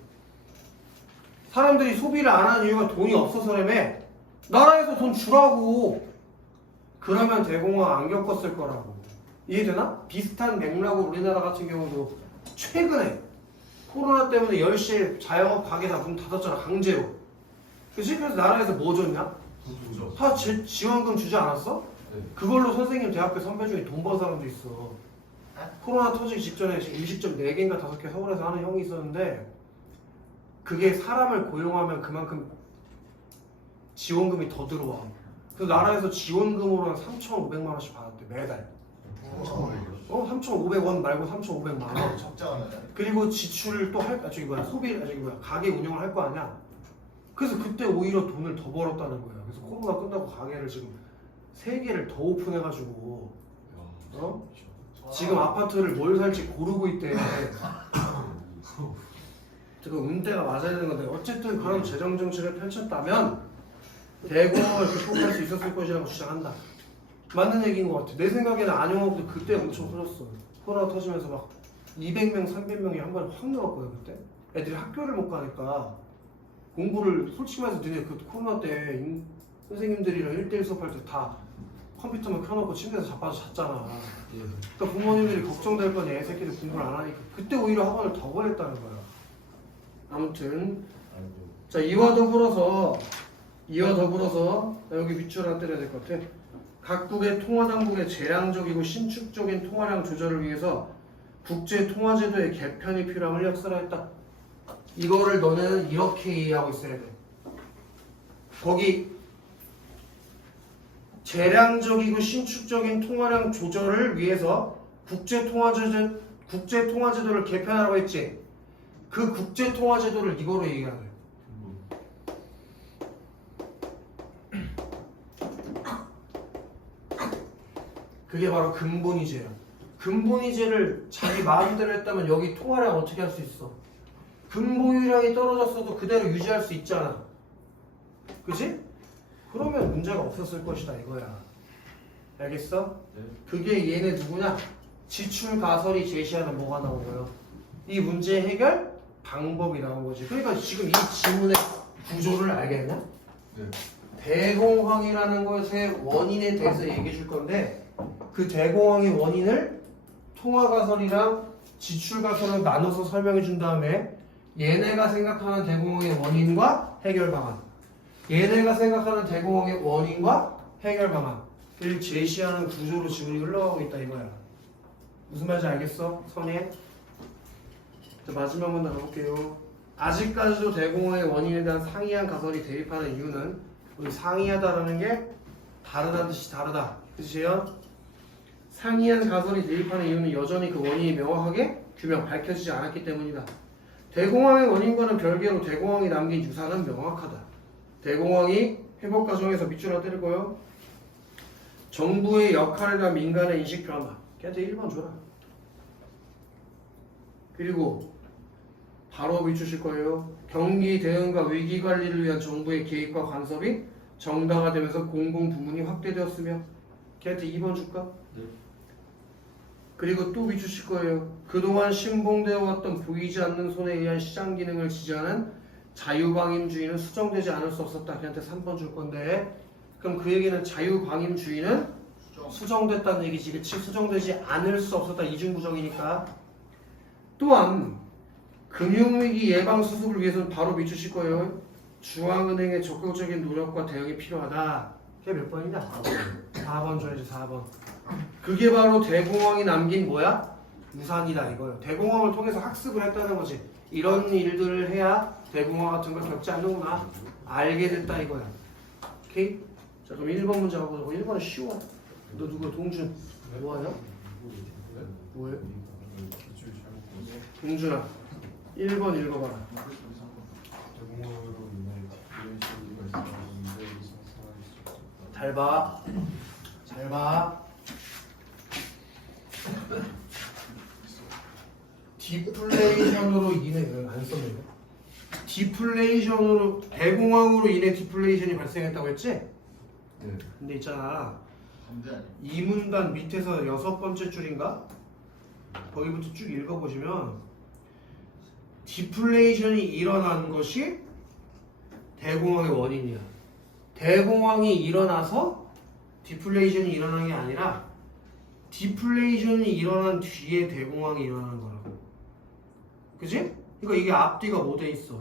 사람들이 소비를 안 하는 이유가 돈이 없어서라며. 나라에서 돈 주라고. 그러면 대공황 안 겪었을 거라고. 이해되나? 비슷한 맥락으로 우리나라 같은 경우도 최근에 코로나 때문에 10시에 자영업 가게 다 문 닫았잖아. 강제로. 그치? 그래서 나라에서 뭐 줬냐? 그죠. 다 지원금 주지 않았어? 네. 그걸로 선생님 대학교 선배 중에 돈 번 사람도 있어. 코로나 터지기 직전에 지금 음식점 4개인가 5개 서울에서 하는 형이 있었는데 그게 사람을 고용하면 그만큼 지원금이 더 들어와. 그래서 나라에서 지원금으로 한 3,500만 원씩 받았대 매달. 3,500원 말고 3,500만 원. 적자가 나요. 그리고 지출을 또 할, 가게 운영을 할 거 아니야. 그래서 그때 오히려 돈을 더 벌었다는 거야. 그래서 코로나 끝나고 가게를 지금 3개를 더 오픈해가지고 지금 아파트를 뭘 살지 고르고 있대. 그 운대가 맞아야 되는 건데 어쨌든 그런 재정 정책을 펼쳤다면 대공황을 극복할 수 있었을 것이라고 주장한다. 맞는 얘기인 것 같아. 내 생각에는 안영업도 그때 엄청 커졌어. 코로나 터지면서 막 200명, 300명이 한 번에 확 늘었거든 그때. 애들이 학교를 못 가니까 공부를 솔직히 말해서 너네 그 코로나 때 선생님들이랑 1대1 수업할 때 다 컴퓨터만 켜놓고 침대에서 자빠져 잤잖아. 그러니까 부모님들이 걱정될 거니 애 새끼들 공부를 안 하니까 그때 오히려 학원을 더 보냈다는 거야. 아무튼 자 이와 더불어서 여기 밑줄 안 때려야 될 것 같아. 각국의 통화당국의 재량적이고 신축적인 통화량 조절을 위해서 국제통화제도의 개편이 필요함을 역설하였다. 이거를 너는 이렇게 이해하고 있어야 돼. 거기 재량적이고 신축적인 통화량 조절을 위해서 국제통화제도를 개편하라고 했지. 그 국제통화제도를 이거로 얘기하는 거야. 그게 바로 근본이제야. 근본이제를 자기 마음대로 했다면 여기 통화량 어떻게 할 수 있어? 근보유량이 떨어졌어도 그대로 유지할 수 있잖아. 그치? 그러면 문제가 없었을 것이다 이거야. 알겠어? 네. 그게 얘네 누구냐? 지출 가설이 제시하는 뭐가 나온 거예요? 이 문제 해결 방법이 나온 거지. 그러니까 지금 이 지문의 구조를 알겠냐? 네. 대공황이라는 것의 원인에 대해서 얘기해 줄 건데 그 대공황의 원인을 통화가설이랑 지출가설로 나눠서 설명해 준 다음에 얘네가 생각하는 대공황의 원인과 해결 방안, 얘네가 생각하는 대공황의 원인과 해결 방안을 제시하는 구조로 지문이 흘러가고 있다 이거야. 무슨 말인지 알겠어? 선예? 자, 마지막만 나가볼게요. 아직까지도 대공황의 원인에 대한 상이한 가설이 대립하는 이유는 우리 상이하다라는 게 다르다는 뜻이 다르다. 그치요? 상이한 가설이 대립하는 이유는 여전히 그 원인이 명확하게 밝혀지지 않았기 때문이다. 대공황의 원인과는 별개로 대공황이 남긴 유산은 명확하다. 대공황이 회복 과정에서 밑줄 하나 때릴 거예요. 정부의 역할에 대한 민간의 인식 변화. 걔한테 1번 줘라. 그리고 바로 밑주실 거예요. 경기 대응과 위기 관리를 위한 정부의 개입과 간섭이 정당화되면서 공공 부문이 확대되었으며 걔한테 2번 줄까? 네. 그리고 또 밑주실 거예요. 그동안 신봉되어 왔던 보이지 않는 손에 의한 시장 기능을 지지하는 자유방임주의는 수정되지 않을 수 없었다. 걔한테 3번 줄 건데 그럼 그 얘기는 자유방임주의는 수정됐다는 얘기지. 그치? 수정되지 않을 수 없었다. 이중부정이니까. 또한 금융위기 예방 수습을 위해서는 바로 밑주실 거예요. 중앙은행의 적극적인 노력과 대응이 필요하다. 그게 몇 번이냐? 4번 줘야지. 4번. 그게 바로 대공황이 남긴 뭐야? 유산이다 이거예요. 대공황을 통해서 학습을 했다는 거지. 이런 일들을 해야 대공황 같은 걸 겪지 않는구나. 알게 됐다 이거야. 오케이? 자 그럼 1번 문제 가보자고. 1번은 쉬워. 너 누구야? 동준. 뭐하냐? 뭐해? 동준아 1번 읽어봐라. 대공황으로 인해 이런 시기가 있었는데 이 상상을 잘 봐. 잘 봐. 디플레이션으로 인해 안 썼는데. 디플레이션으로 대공황으로 인해 디플레이션이 발생했다고 했지? 네. 근데 있잖아. 반대 아니야? 이 문단 밑에서 6번째 줄인가? 거기부터 쭉 읽어보시면 디플레이션이 일어난 것이 대공황의 원인이야. 대공황이 일어나서 디플레이션이 일어난 게 아니라 디플레이션이 일어난 뒤에 대공황이 일어나는 거라고. 그지? 그러니까 이게 앞뒤가 뭐 돼 있어?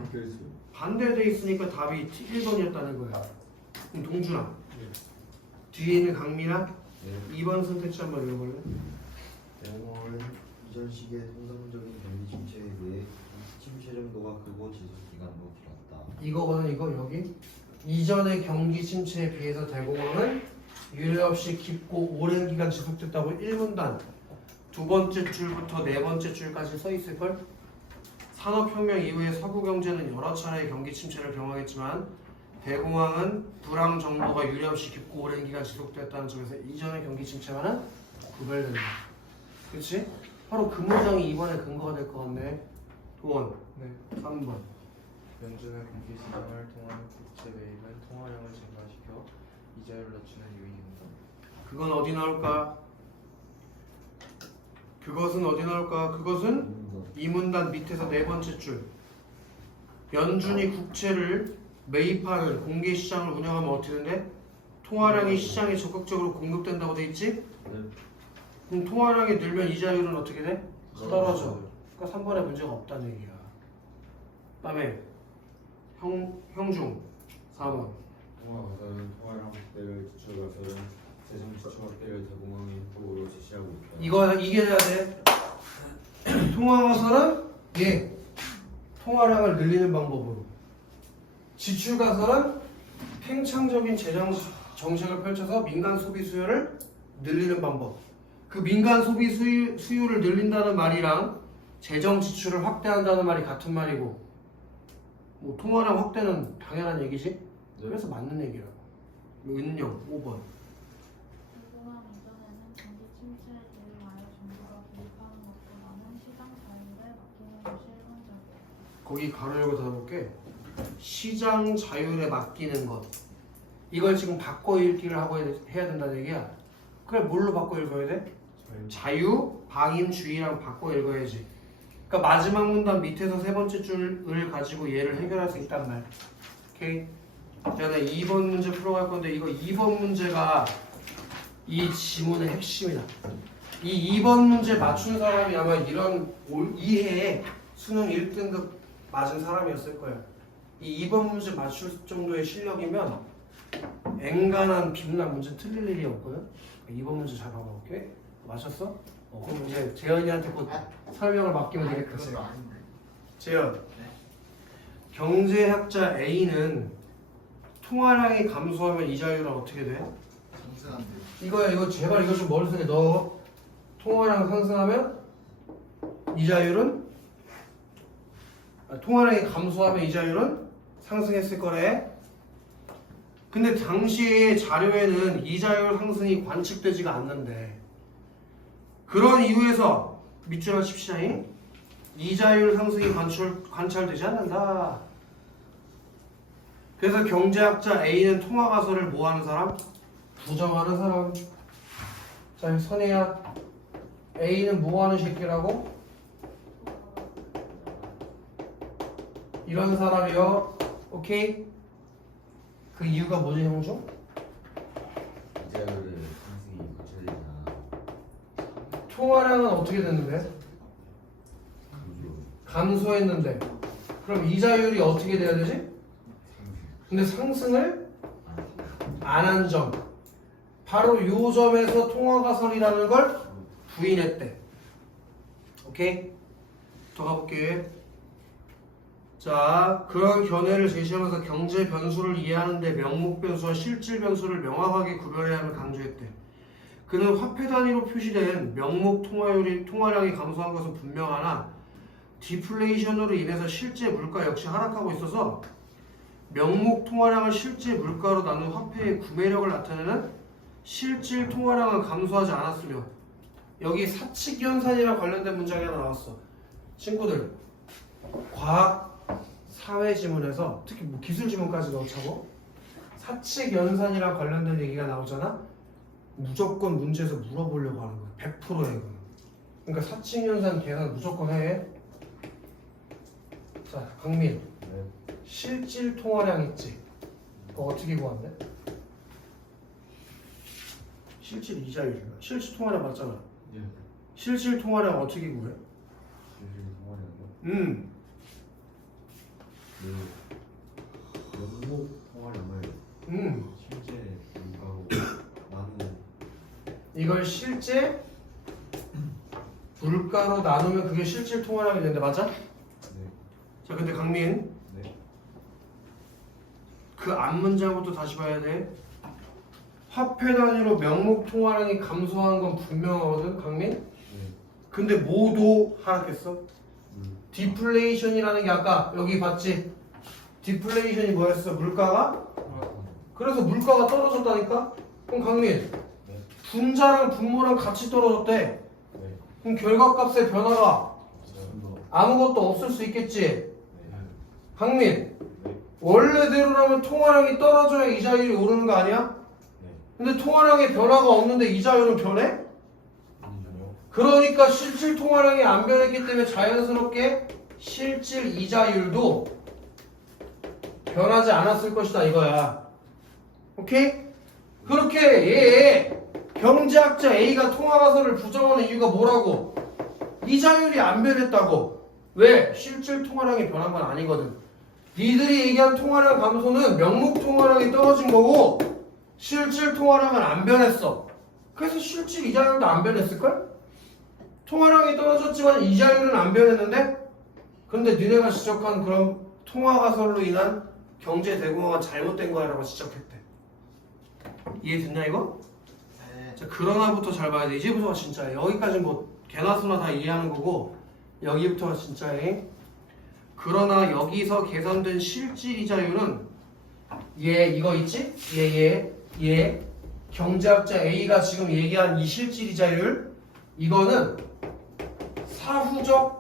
반대돼 있으니까 답이 1번이었다는 거야. 그럼 동준아, 뒤에 있는 강민아, 네. 2번 선택지 한번 읽어볼래? 대공황은 이전 시기의 통상적인 경기 침체에 비해 침체 정도가 크고 지속 기간도 길었다. 이거거든. 이거 여기 이전의 경기 침체에 비해서 대공황은 유례없이 깊고 오랜 기간 지속됐다고 1문단 두 번째 줄부터 네 번째 줄까지 써 있을걸? 산업혁명 이후에 서구 경제는 여러 차례의 경기 침체를 경험했지만 대공황은 불황 정도가 유례없이 깊고 오랜 기간 지속됐다는 점에서 이전의 경기 침체와는 구별된다. 그렇지? 바로 그 문장이 이번에 근거가 될 것 같네. 도원. 네. 3번. 연준의 공기 시장을 통한 국채 매입은 통화량을 증가시켜 이자율을 낮추는 요인입니다. 그건 어디 나올까? 그것은 어디 나올까? 그것은 이 문단 밑에서 네 번째 줄. 연준이 국채를 매입하는 공개 시장을 운영하면 어떻게 된대? 통화량이 시장에 적극적으로 공급된다고 돼 있지? 네. 그럼 통화량이 늘면 이자율은 어떻게 돼? 떨어져. 그러니까 3번에 문제가 없다는 얘기야. 그다음에 형중 4번. 통화가서는 통화량 확대를 지출가서는 재정 지출 확대를 대공황의 행보로 지시하고 있다. 이게 돼야 돼. 통화가서는 통화량을 늘리는 방법으로. 지출 가서는 팽창적인 재정 정책을 펼쳐서 민간 소비 수요를 늘리는 방법. 그 민간 소비 수요를 늘린다는 말이랑 재정 지출을 확대한다는 말이 같은 말이고, 뭐 통화량 확대는 당연한 얘기지. 그래서 맞는 얘기라고. 은영 5번. 대공황 이전에는 경기 침체에 대응하여 정부가 개입하는 것보다는 시장 자율에 맡기는 것이 일반적이다. 거기 가로 열고 닫아볼게. 시장 자율에 맡기는 것. 이걸 지금 바꿔 읽기를 하고 해야 된다는 얘기야. 그래, 뭘로 바꿔 읽어야 돼? 자유, 방임주의랑 바꿔 읽어야지. 그러니까 마지막 문단 밑에서 세 번째 줄을 가지고 얘를 해결할 수 있단 말. 오케이? 제가 2번 문제 풀어갈 건데 이거 2번 문제가 이 지문의 핵심이다. 이 2번 문제 맞춘 사람이 아마 이런 이 해에 수능 1등급 맞은 사람이었을 거야. 이 2번 문제 맞출 정도의 실력이면 앵간한 빛난 문제 틀릴 일이 없거든. 2번 문제 잘 봐봐. 오케이? 맞췄어? 그럼 이제 재현이한테 곧 설명을 맡기면 되겠다. 그건 아닌데. 재현, 경제학자 A는 통화량이 감소하면 이자율은 어떻게 돼? 상승한대. 이거 제발 이거 좀 머릿속에 넣어. 통화량 상승하면 이자율은? 통화량이 감소하면 이자율은 상승했을 거래. 근데 당시의 자료에는 이자율 상승이 관측되지가 않는데, 그런 이유에서 밑줄을 칩시다잉. 이자율 상승이 관찰되지 않는다. 그래서 경제학자 A는 통화가설을 뭐 하는 사람? 부정하는 사람. 자, 선혜야, A는 뭐 하는 새끼라고? 이런 사람이요. 오케이? 그 이유가 뭐지, 형주? 이자율의 상승이 거쳐지나 통화량은 어떻게 됐는데? 감소했는데. 그럼 이자율이 어떻게 돼야 되지? 근데 상승을 안 한 점. 바로 요 점에서 통화가설이라는 걸 부인했대. 오케이? 더 가볼게. 자, 그런 견해를 제시하면서 경제 변수를 이해하는 데 명목 변수와 실질 변수를 명확하게 구별해야 함을 강조했대. 그는 화폐 단위로 표시된 명목 통화량이 감소한 것은 분명하나 디플레이션으로 인해서 실제 물가 역시 하락하고 있어서 명목 통화량을 실질 물가로 나눈 화폐의 구매력을 나타내는 실질 통화량을 감소하지 않았으며 여기 사칙연산이랑 관련된 문장이 하나 나왔어. 친구들 과학 사회 지문에서 특히 뭐 기술 지문까지 넣자고 사칙연산이랑 관련된 얘기가 나오잖아. 무조건 문제에서 물어보려고 하는 거야. 100%야 이거는. 그러니까 사칙연산 계산 무조건 해. 자, 강민. 네. 실질 통화량 있지? 그거 어떻게 구한대? 실질 이자율. 실질 통화량 맞잖아. 예. 실질 통화량 어떻게 구해? 실질 통화량이요? 그 연목 통화량을 실제 물가로 나누는 이걸 실제 물가로 나누면 그게 실질 통화량이 되는데 맞아? 네. 자, 근데 강민 네. 그 앞 문장부터 다시 봐야 돼. 화폐 단위로 명목 통화량이 감소한 건 분명하거든, 강민. 네. 근데 모두 하락했어. 물. 디플레이션이라는 게 아까 여기 봤지? 디플레이션이 뭐였어? 물가가? 그래서 물가가 떨어졌다니까? 그럼 강민 네. 분자랑 분모랑 같이 떨어졌대. 네. 그럼 결과값의 변화가 없습니다. 아무것도 없을 수 있겠지? 네. 강민 네. 원래대로라면 통화량이 떨어져야 이자율이 오르는 거 아니야? 네. 근데 통화량의 변화가 없는데 이자율은 변해? 아니요. 그러니까 실질 통화량이 안 변했기 때문에 자연스럽게 실질 이자율도 변하지 않았을 것이다 이거야. 오케이? 그렇게 얘 경제학자 A가 통화가설을 부정하는 이유가 뭐라고? 이자율이 안 변했다고. 왜? 실질 통화량이 변한 건 아니거든. 니들이 얘기한 통화량 감소는 명목 통화량이 떨어진 거고 실질 통화량은 안 변했어. 그래서 실질 이자율도 안 변했을걸? 통화량이 떨어졌지만 이자율은 안 변했는데 근데 니네가 지적한 그런 통화가설로 인한 경제 대공화가 잘못된 거야 라고 지적했대. 이해됐냐 이거? 네. 자, 그러나부터 잘 봐야 돼. 이제부터가 진짜야. 여기까지 뭐 개나 소나 다 이해하는 거고 여기부터가 진짜야. 그러나 여기서 계산된 실질 이자율은 얘 이거 있지? 얘 경제학자 A가 지금 얘기한 이 실질 이자율 이거는 사후적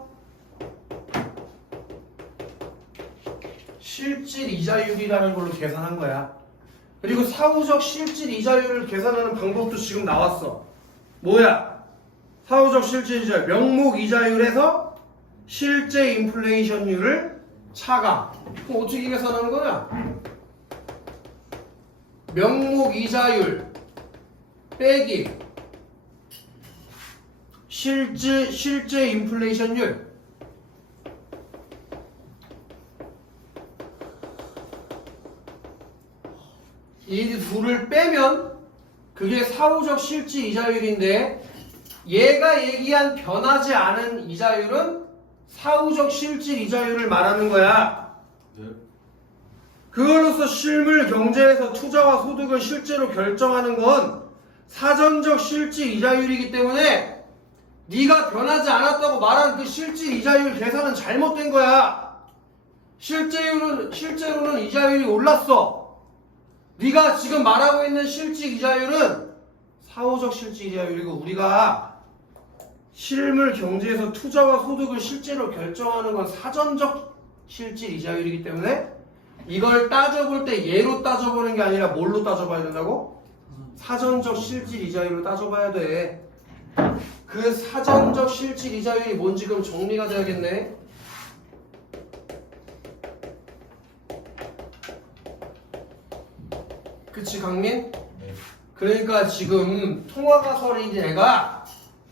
실질 이자율이라는 걸로 계산한 거야. 그리고 사후적 실질 이자율을 계산하는 방법도 지금 나왔어. 뭐야? 사후적 실질 이자율 명목 이자율에서 실제 인플레이션율을 차감. 그럼 어떻게 계산하는 거야? 명목 이자율 빼기 실제 인플레이션율 이 둘을 빼면 그게 사후적 실질 이자율인데 얘가 얘기한 변하지 않은 이자율은 사후적 실질 이자율을 말하는 거야. 네. 그걸로써 실물 경제에서 투자와 소득을 실제로 결정하는 건 사전적 실질 이자율이기 때문에 네가 변하지 않았다고 말한 그 실질 이자율 계산은 잘못된 거야. 실제로는 이자율이 올랐어. 네가 지금 말하고 있는 실질 이자율은 사후적 실질 이자율이고 우리가 실물 경제에서 투자와 소득을 실제로 결정하는 건 사전적 실질 이자율이기 때문에 이걸 따져볼 때 얘로 따져보는 게 아니라 뭘로 따져봐야 된다고? 사전적 실질 이자율로 따져봐야 돼. 그 사전적 실질 이자율이 뭔지 그럼 정리가 돼야겠네. 그치 강민? 네. 그러니까 지금 통화가설이 내가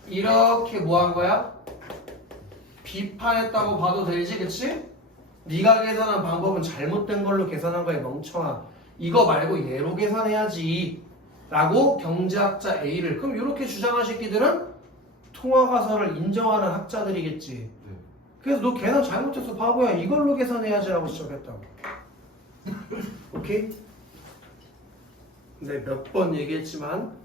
이렇게 뭐 한 거야? 비판했다고 봐도 되지 그치? 네가 계산한 방법은 잘못된 걸로 계산한 거야 멍청아. 이거 말고 얘로 계산해야지 라고 경제학자 A를 그럼 이렇게 주장한 새끼들은 통화가설을 인정하는 학자들이겠지. 네. 그래서 너 계산 잘못했어 바보야 이걸로 계산해야지 라고 지적했다고. 오케이? 네, 몇 번 얘기했지만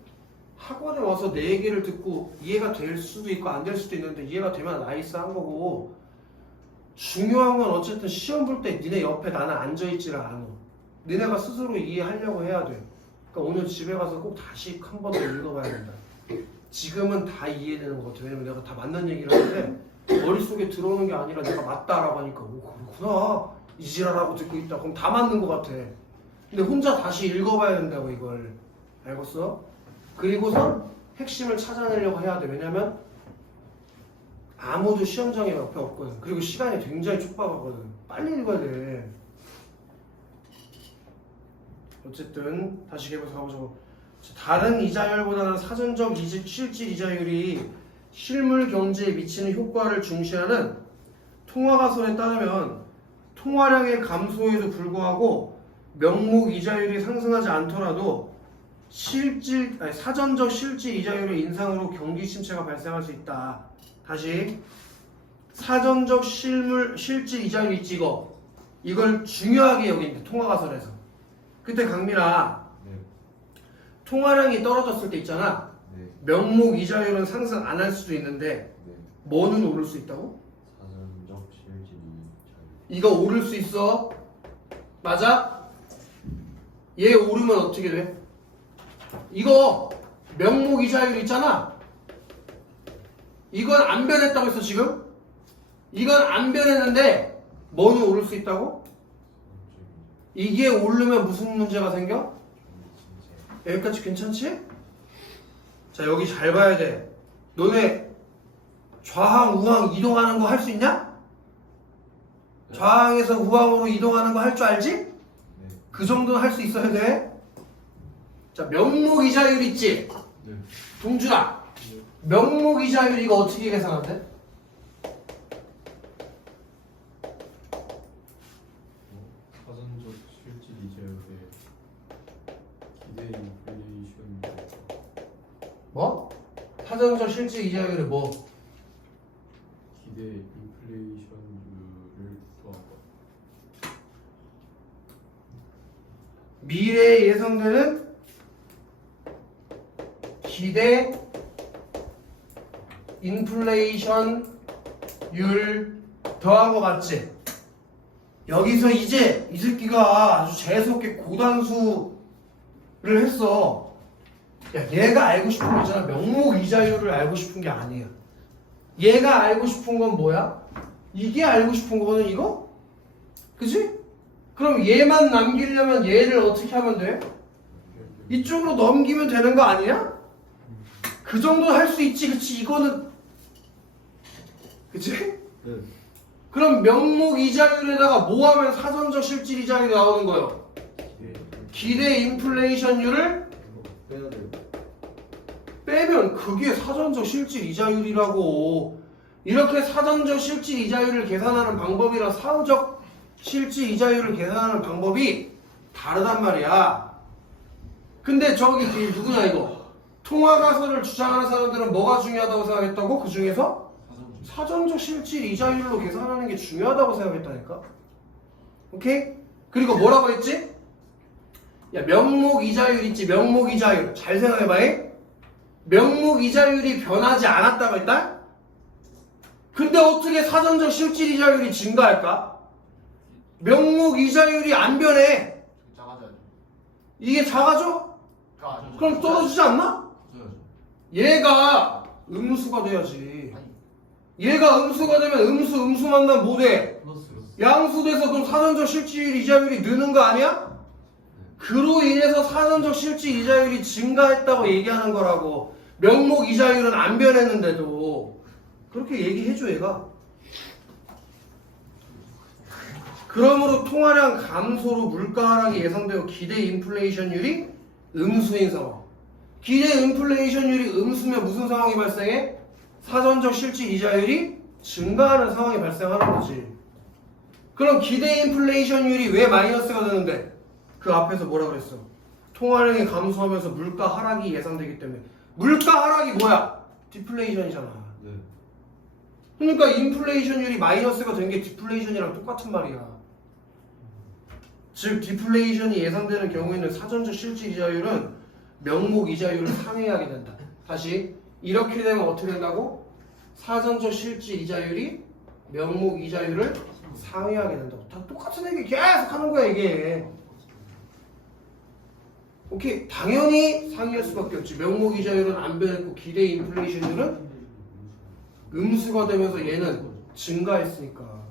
학원에 와서 내 얘기를 듣고 이해가 될 수도 있고 안 될 수도 있는데 이해가 되면 나이스한 거고 중요한 건 어쨌든 시험 볼 때 니네 옆에 나는 앉아있지를 않아. 니네가 스스로 이해하려고 해야 돼. 그러니까 오늘 집에 가서 꼭 다시 한 번 더 읽어봐야 된다. 지금은 다 이해되는 것 같아. 왜냐면 내가 다 맞는 얘기를 하는데 머릿속에 들어오는 게 아니라 내가 맞다라고 하니까 오 그렇구나 이지랄하고 듣고 있다. 그럼 다 맞는 것 같아. 근데 혼자 다시 읽어봐야 된다고 이걸. 알겠어? 그리고서 핵심을 찾아내려고 해야 돼. 왜냐면 아무도 시험장에 옆에 없거든. 그리고 시간이 굉장히 촉박하거든. 빨리 읽어야 돼. 어쨌든 다시 계속 가보자고. 다른 이자율보다는 사전적 실질 이자율이 실물 경제에 미치는 효과를 중시하는 통화가설에 따르면 통화량의 감소에도 불구하고 명목 이자율이 상승하지 않더라도 사전적 실질 이자율의 인상으로 경기 침체가 발생할 수 있다. 다시 사전적 실질 이자율 있지 이걸 중요하게 여긴대 통화가설에서. 그때 강민아 네. 통화량이 떨어졌을 때 있잖아. 네. 명목 이자율은 상승 안 할 수도 있는데 네. 뭐는 오를 수 있다고? 사전적 실질 이자율. 이거 오를 수 있어. 맞아? 얘 오르면 어떻게 돼? 이거 명목 이자율 있잖아. 이건 안 변했다고 했어 지금? 이건 안 변했는데 뭐는 오를 수 있다고? 이게 오르면 무슨 문제가 생겨? 여기까지 괜찮지? 자 여기 잘 봐야 돼. 너네 좌항 우항 이동하는 거 할 수 있냐? 좌항에서 우항으로 이동하는 거 할 줄 알지? 네. 그 정도는 할 수 있어야 돼. 자 명목 이자율 있지? 네. 동준아 명목 이자율 이거 어떻게 계산한대? 사전적 실질 이자율의 기대 인플레이션 뭐? 사전적 실질 이자율이 뭐? 기대 인플레이션율을 구한 것. 미래에 예상되는 기대 인플레이션율 더한 거 맞지? 여기서 이제 이 새끼가 아주 재수없게 고단수를 했어. 야, 얘가 알고 싶은 거 있잖아. 명목 이자율을 알고 싶은 게 아니야. 얘가 알고 싶은 건 뭐야? 이게 알고 싶은 거거든 이거? 그치? 그럼 얘만 남기려면 얘를 어떻게 하면 돼? 이쪽으로 넘기면 되는 거 아니야? 그 정도 할 수 있지. 그치? 이거는 그치? 네. 그럼 명목 이자율에다가 뭐 하면 사전적 실질 이자율이 나오는 거예요? 기대 인플레이션율을 빼야 돼요. 빼면 그게 사전적 실질 이자율이라고. 이렇게 사전적 실질 이자율을 계산하는 방법이랑 사후적 실질 이자율을 계산하는 방법이 다르단 말이야. 근데 저기 누구냐 이거 통화가설을 주장하는 사람들은 뭐가 중요하다고 생각했다고? 그 중에서 사전적 실질 이자율로 계산하는 게 중요하다고 생각했다니까. 오케이? 그리고 뭐라고 했지? 야 명목 이자율 있지. 명목 이자율 잘 생각해봐. 명목 이자율이 변하지 않았다고 했다? 근데 어떻게 사전적 실질 이자율이 증가할까? 명목 이자율이 안 변해. 작아져야죠. 이게 작아져? 그러니까 그럼 떨어지지 않나? 얘가 음수가 돼야지. 얘가 음수가 되면 음수 만나면 뭐 돼? 플러스. 양수돼서 그럼 사전적 실질 이자율이 느는 거 아니야? 그로 인해서 사전적 실질 이자율이 증가했다고 얘기하는 거라고. 명목 이자율은 안 변했는데도 그렇게 얘기해줘 얘가. 그러므로 통화량 감소로 물가 하락이 예상되고 기대 인플레이션율이 음수인 상황. 기대 인플레이션율이 음수면 무슨 상황이 발생해? 사전적 실질 이자율이 증가하는 상황이 발생하는 거지. 그럼 기대 인플레이션율이 왜 마이너스가 되는데? 그 앞에서 뭐라 그랬어? 통화량이 감소하면서 물가 하락이 예상되기 때문에. 물가 하락이 뭐야? 디플레이션이잖아. 네. 그러니까 인플레이션율이 마이너스가 된 게 디플레이션이랑 똑같은 말이야. 즉 디플레이션이 예상되는 경우에는 사전적 실질 이자율은 명목 이자율을 상회하게 된다. 다시 이렇게 되면 어떻게 된다고? 사전적 실질 이자율이 명목 이자율을 상회하게 된다고. 다 똑같은 얘기 계속 하는 거야 이게. 오케이, 당연히 상회할 수밖에 없지. 명목 이자율은 안 변했고 기대 인플레이션율은 음수가 되면서 얘는 증가했으니까.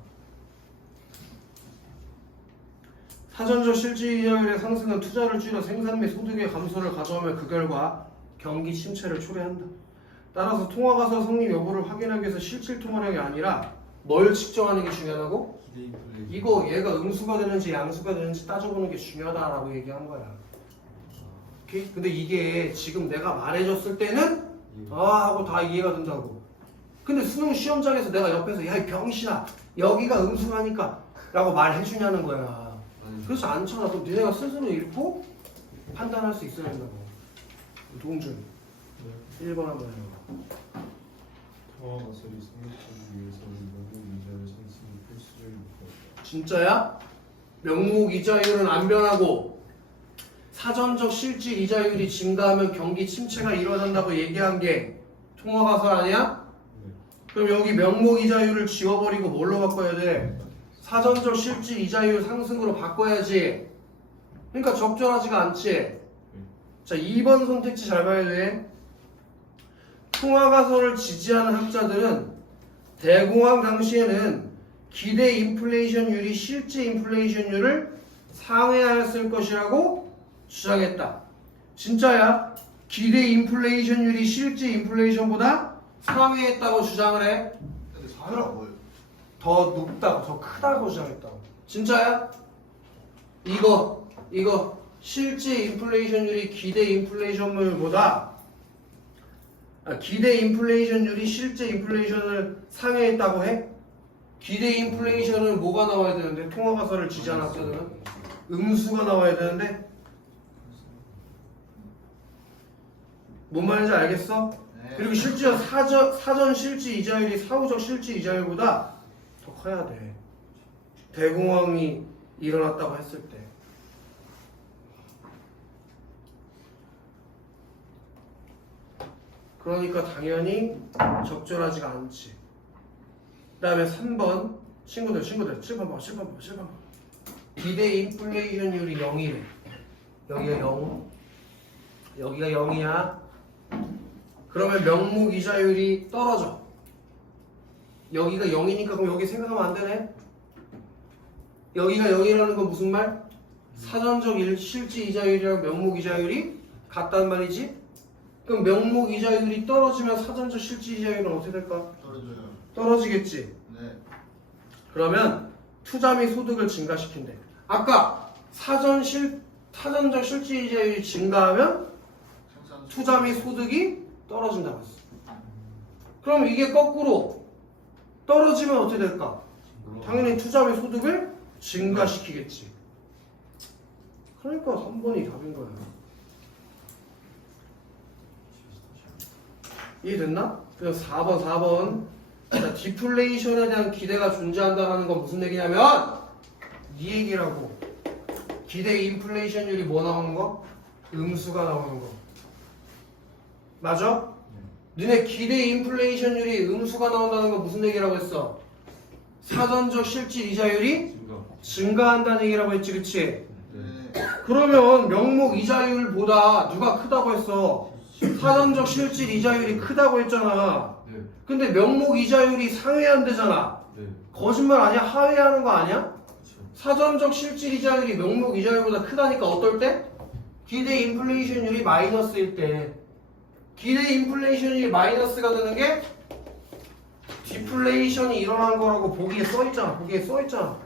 사전적 실질 이자율의 상승은 투자를 줄여 생산 및 소득의 감소를 가져오며 그 결과 경기 침체를 초래한다. 따라서 통화가서 성립 여부를 확인하기 위해서 실질 통화량이 아니라 뭘 측정하는 게 중요하다고? 기대 인플레이션. 이거 얘가 음수가 되는지 양수가 되는지 따져보는 게 중요하다라고 얘기한 거야. 오케이? 근데 이게 지금 내가 말해줬을 때는 아 하고 다 이해가 된다고. 근데 수능 시험장에서 내가 옆에서 야 이 병신아 여기가 음수라니까 라고 말해주냐는 거야. 그렇지 않잖아. 그럼 니네가 스스로 읽고 판단할 수 있어야 된다고. 동준 1번 한번 해봐. 통화가설이 성립하기 위해서는 명목 이자율 상승이 필수적인 것이다. 진짜야? 명목 이자율은 안 변하고 사전적 실질 이자율이 증가하면 경기 침체가 일어난다고 얘기한 게 통화가설 아니야? 네. 그럼 여기 명목 이자율을 지워버리고 뭘로 바꿔야 돼? 사전적 실질 이자율 상승으로 바꿔야지. 그러니까 적절하지가 않지. 자, 2번 선택지 잘 봐야 돼. 통화가설을 지지하는 학자들은 대공황 당시에는 기대 인플레이션율이 실제 인플레이션율을 상회하였을 것이라고 주장했다. 진짜야? 기대 인플레이션율이 실제 인플레이션보다 상회했다고 주장을 해. 근데 사회가 뭐예요? 더 높다고, 더 크다고 주장했다고. 진짜야? 이거 실제 인플레이션율이 기대 인플레이션율보다 기대 인플레이션율이 실제 인플레이션을 상회했다고 해? 기대 인플레이션은 뭐가 나와야 되는데? 통화가설을 지지하는 학자들은 음수가 나와야 되는데 뭔 말인지 알겠어? 네. 그리고 실제로 사전 실질 이자율이 사후적 실질 이자율보다 더 커야 돼. 대공황이 일어났다고 했을 때. 그러니까 당연히 적절하지가 않지. 그 다음에 3번 친구들 7번 봐. 기대 인플레이션율이 0이래. 여기가 0 여기가 0이야. 그러면 명목 이자율이 떨어져. 여기가 0이니까 그럼 여기 생각하면 안 되네. 여기가 0이라는 건 무슨 말? 사전적 실질 이자율이랑 명목 이자율이 같단 말이지. 그럼 명목 이자율이 떨어지면 사전적 실질 이자율은 어떻게 될까? 떨어져요. 떨어지겠지. 네. 그러면 투자 및 소득을 증가시킨대. 아까 사전적 실질 이자율이 증가하면 생산 투자 및 소득이 떨어진다고 했어. 그럼 이게 거꾸로 떨어지면 어떻게 될까? 당연히 투자 및 소득을 증가시키겠지. 그러니까 3번이 답인 거야. 이해됐나? 그래서 4번. 자, 디플레이션에 대한 기대가 존재한다는 건 무슨 얘기냐면 이 얘기라고. 기대 인플레이션율이 뭐 나오는 거? 음수가 나오는 거. 맞아? 너네 기대 인플레이션율이 음수가 나온다는 건 무슨 얘기라고 했어? 사전적 실질 이자율이 증가한다는 얘기라고 했지, 그치? 네. 그러면 명목 이자율보다 누가 크다고 했어? 사전적 실질 이자율이 크다고 했잖아. 네. 근데 명목 이자율이 상회한대잖아. 네. 거짓말 아니야? 하회하는 거 아니야? 그렇죠. 사전적 실질 이자율이 명목 이자율보다 크다니까 어떨 때? 기대 인플레이션율이 마이너스일 때. 기대 인플레이션율이 마이너스가 되는 게 디플레이션이 일어난 거라고 보기에 써있잖아.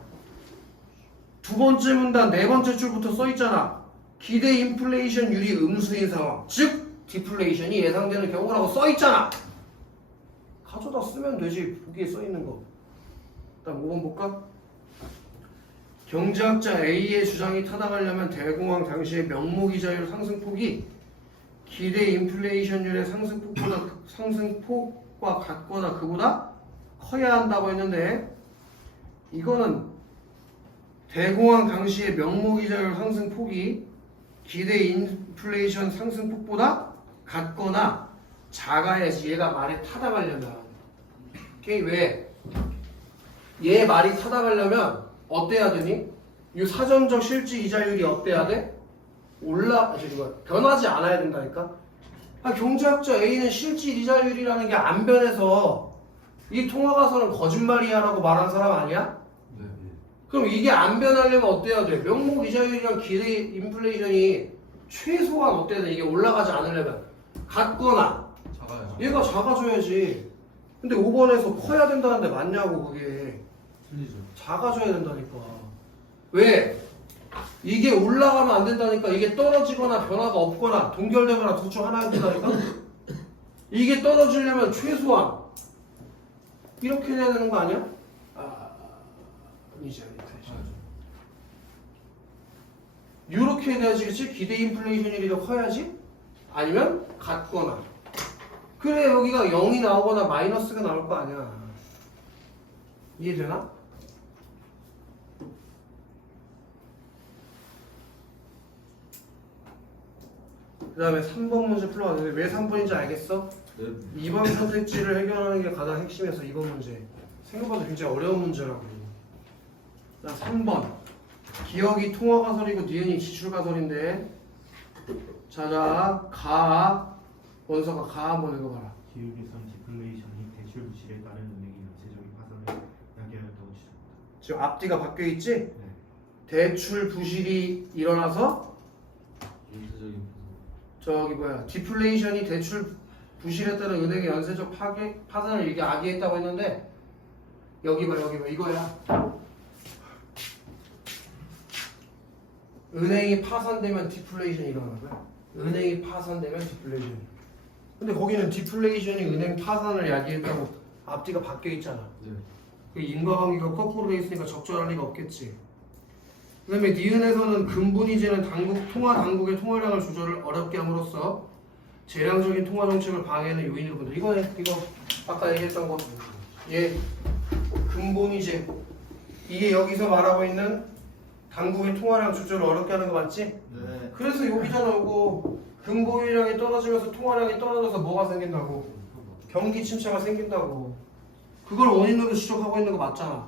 두 번째 문단 네 번째 줄부터 써있잖아. 기대 인플레이션율이 음수인 상황, 즉 디플레이션이 예상되는 경우라고 써있잖아. 가져다 쓰면 되지. 보기에 써있는 거. 일단 5번 볼까? 경제학자 A의 주장이 타당하려면 대공황 당시의 명목이자율 상승폭이 기대 인플레이션율의 상승폭과 같거나 그보다 커야 한다고 했는데 이거는 대공황 당시의 명목이자율 상승폭이 기대 인플레이션 상승폭보다 같거나 작아야지 얘가 말에 타당하려면. 오케이? 왜? 얘 말이 타당하려면 어때야 되니? 이 사전적 실질 이자율이 어때야 돼? 변하지 않아야 된다니까? 경제학자 A는 실질 이자율이라는 게 안 변해서 이 통화가설은 거짓말이야 라고 말한 사람 아니야? 네. 그럼 이게 안 변하려면 어때야 돼? 명목 이자율이랑 기대 인플레이션이 최소한 어때야 돼? 이게 올라가지 않으려면 같거나 작아요. 얘가 작아져야지. 근데 5번에서 커야 된다는데 맞냐고. 그게 틀리죠. 작아져야 된다니까. 왜? 이게 올라가면 안 된다니까. 이게 떨어지거나 변화가 없거나 동결되거나 둘 중 하나야 된다니까. 이게 떨어지려면 최소한 이렇게 돼야 되는 거 아니야? 아니지. 이렇게 돼야지. 기대 인플레이션이 더 커야지? 아니면 같거나. 그래 여기가 0이 나오거나 마이너스가 나올 거 아니야. 이해되나? 그 다음에 3번 문제 풀어봤는데 왜 3번인지 알겠어? 네. 2번 선택지를 해결하는 게 가장 핵심이어서 2번 문제. 생각보다 굉장히 어려운 문제라고. 자, 3번. 기억이 통화가설이고 니은이 지출가설인데 자자 원서가 가 한번 읽어봐라. 기울기선 디플레이션이 대출 부실에 따른 은행의 연쇄적인 파산을 야기하였다고 주장합니다. 지금 앞뒤가 바뀌어 있지? 네. 대출 부실이 일어나서 연쇄적인 저기 디플레이션이 대출 부실에 따른 은행의 연쇄적 파산을 이게 야기했다고 했는데 여기 봐 이거야. 은행이 파산되면 디플레이션이 일어나는 거야. 은행이 파산되면 디플레이션이. 근데 거기는 디플레이션이 은행 파산을 야기했다고 앞뒤가 바뀌어 있잖아. 네. 그 인과관계가 거꾸로 돼 있으니까 적절할 리가 없겠지. 그 다음에 니은에서는 근본이제는 통화 당국의 통화량을 조절을 어렵게 함으로써 재량적인 통화 정책을 방해하는 요인으로 본다. 이거 아까 얘기했던 거. 얘 근본이제. 이게 여기서 말하고 있는 당국의 통화량 조절을 어렵게 하는 거 맞지? 네. 그래서 여기잖아. 이거 근본이량이 떨어지면서 통화량이 떨어져서 뭐가 생긴다고? 경기 침체가 생긴다고. 그걸 원인으로 지적하고 있는 거 맞잖아.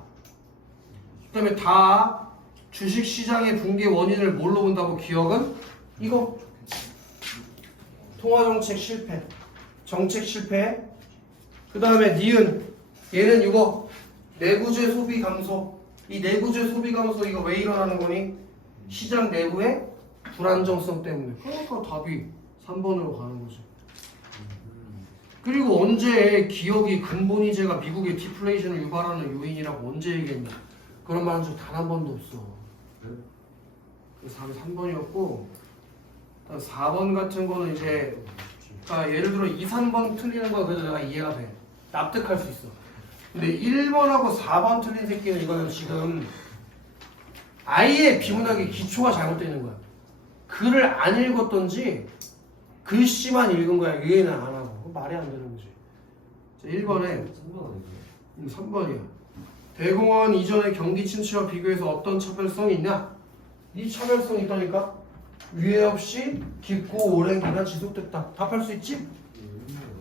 그 다음에 다 주식시장의 붕괴 원인을 뭘로 본다고? 기억은? 이거 통화정책 실패, 정책 실패. 그 다음에 니은 얘는 이거 내구재 소비 감소. 이 내구재 소비 감소 이거 왜 일어나는 거니? 시장 내부의 불안정성 때문에. 그러니까 답이 3번으로 가는 거지. 그리고 언제 기업이 근본이제가 미국의 디플레이션을 유발하는 요인이라고 언제 얘기했냐? 그런 말한 적 단 한 번도 없어. 그래서 답이 3번이었고 4번 같은 거는 이제 예를 들어 2, 3번 틀리는 거 그래도 내가 이해가 돼. 납득할 수 있어. 근데 1번하고 4번 틀린 새끼는 이거는 지금 아예 비문학의 기초가 잘못되어 있는 거야. 글을 안 읽었던지 글씨만 읽은 거야. 이해는 안 하고. 말이 안 되는 거지. 자, 1번에 3번이야. 대공원 이전의 경기 침체와 비교해서 어떤 차별성이 있냐? 이 차별성이 있다니까? 위해 없이 깊고 오랜 기간 지속됐다. 답할 수 있지?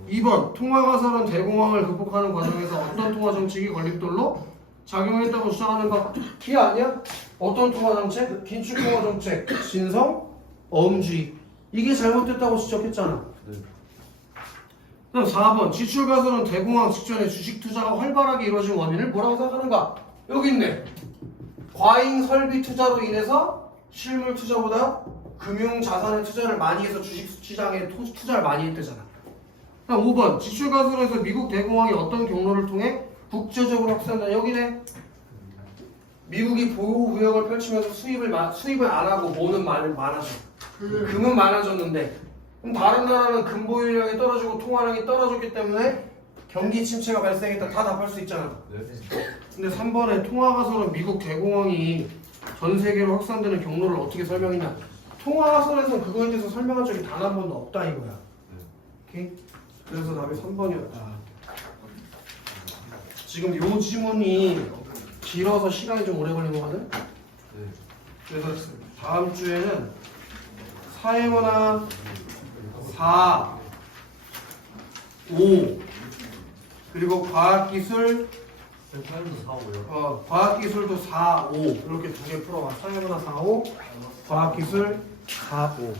2번 통화가설은 대공황을 극복하는 과정에서 어떤 통화정책이 걸림돌로 작용했다고 주장하는 거 이 아니야? 어떤 통화정책? 긴축통화정책, 신성, 어음주의. 이게 잘못됐다고 지적했잖아. 네. 그럼 4번 지출가설은 대공황 직전에 주식 투자가 활발하게 이루어진 원인을 뭐라고 생각하는가? 여기 있네. 과잉 설비 투자로 인해서 실물 투자보다 금융 자산의 투자를 많이 해서 주식 시장에 투자를 많이 했대잖아. 그럼 5번 지출가설에서 미국 대공황이 어떤 경로를 통해 국제적으로 확산된다. 여기네. 미국이 보호구역을 펼치면서 수입을 안 하고 모는 많아져. 금은 많아졌는데 그럼 다른 나라는 근보유량이 떨어지고 통화량이 떨어졌기 때문에 경기 침체가 발생했다. 다 답할 수 있잖아. 네. 근데 3번에 통화가설은 미국 대공황이 전 세계로 확산되는 경로를 어떻게 설명했냐? 통화가설에서는 그거에 대해서 설명한 적이 단 한 번도 없다 이거야. 오케이? 그래서 답이 3번이었다. 지금 요 지문이 길어서 시간이 좀 오래 걸린 거거든? 네. 그래서 다음 주에는 사회문화 4, 5 그리고 과학기술 타임도 4, 5요. 과학기술도 4, 5 이렇게 두 개 풀어봐. 사회문화 4, 5, 과학기술 4, 5.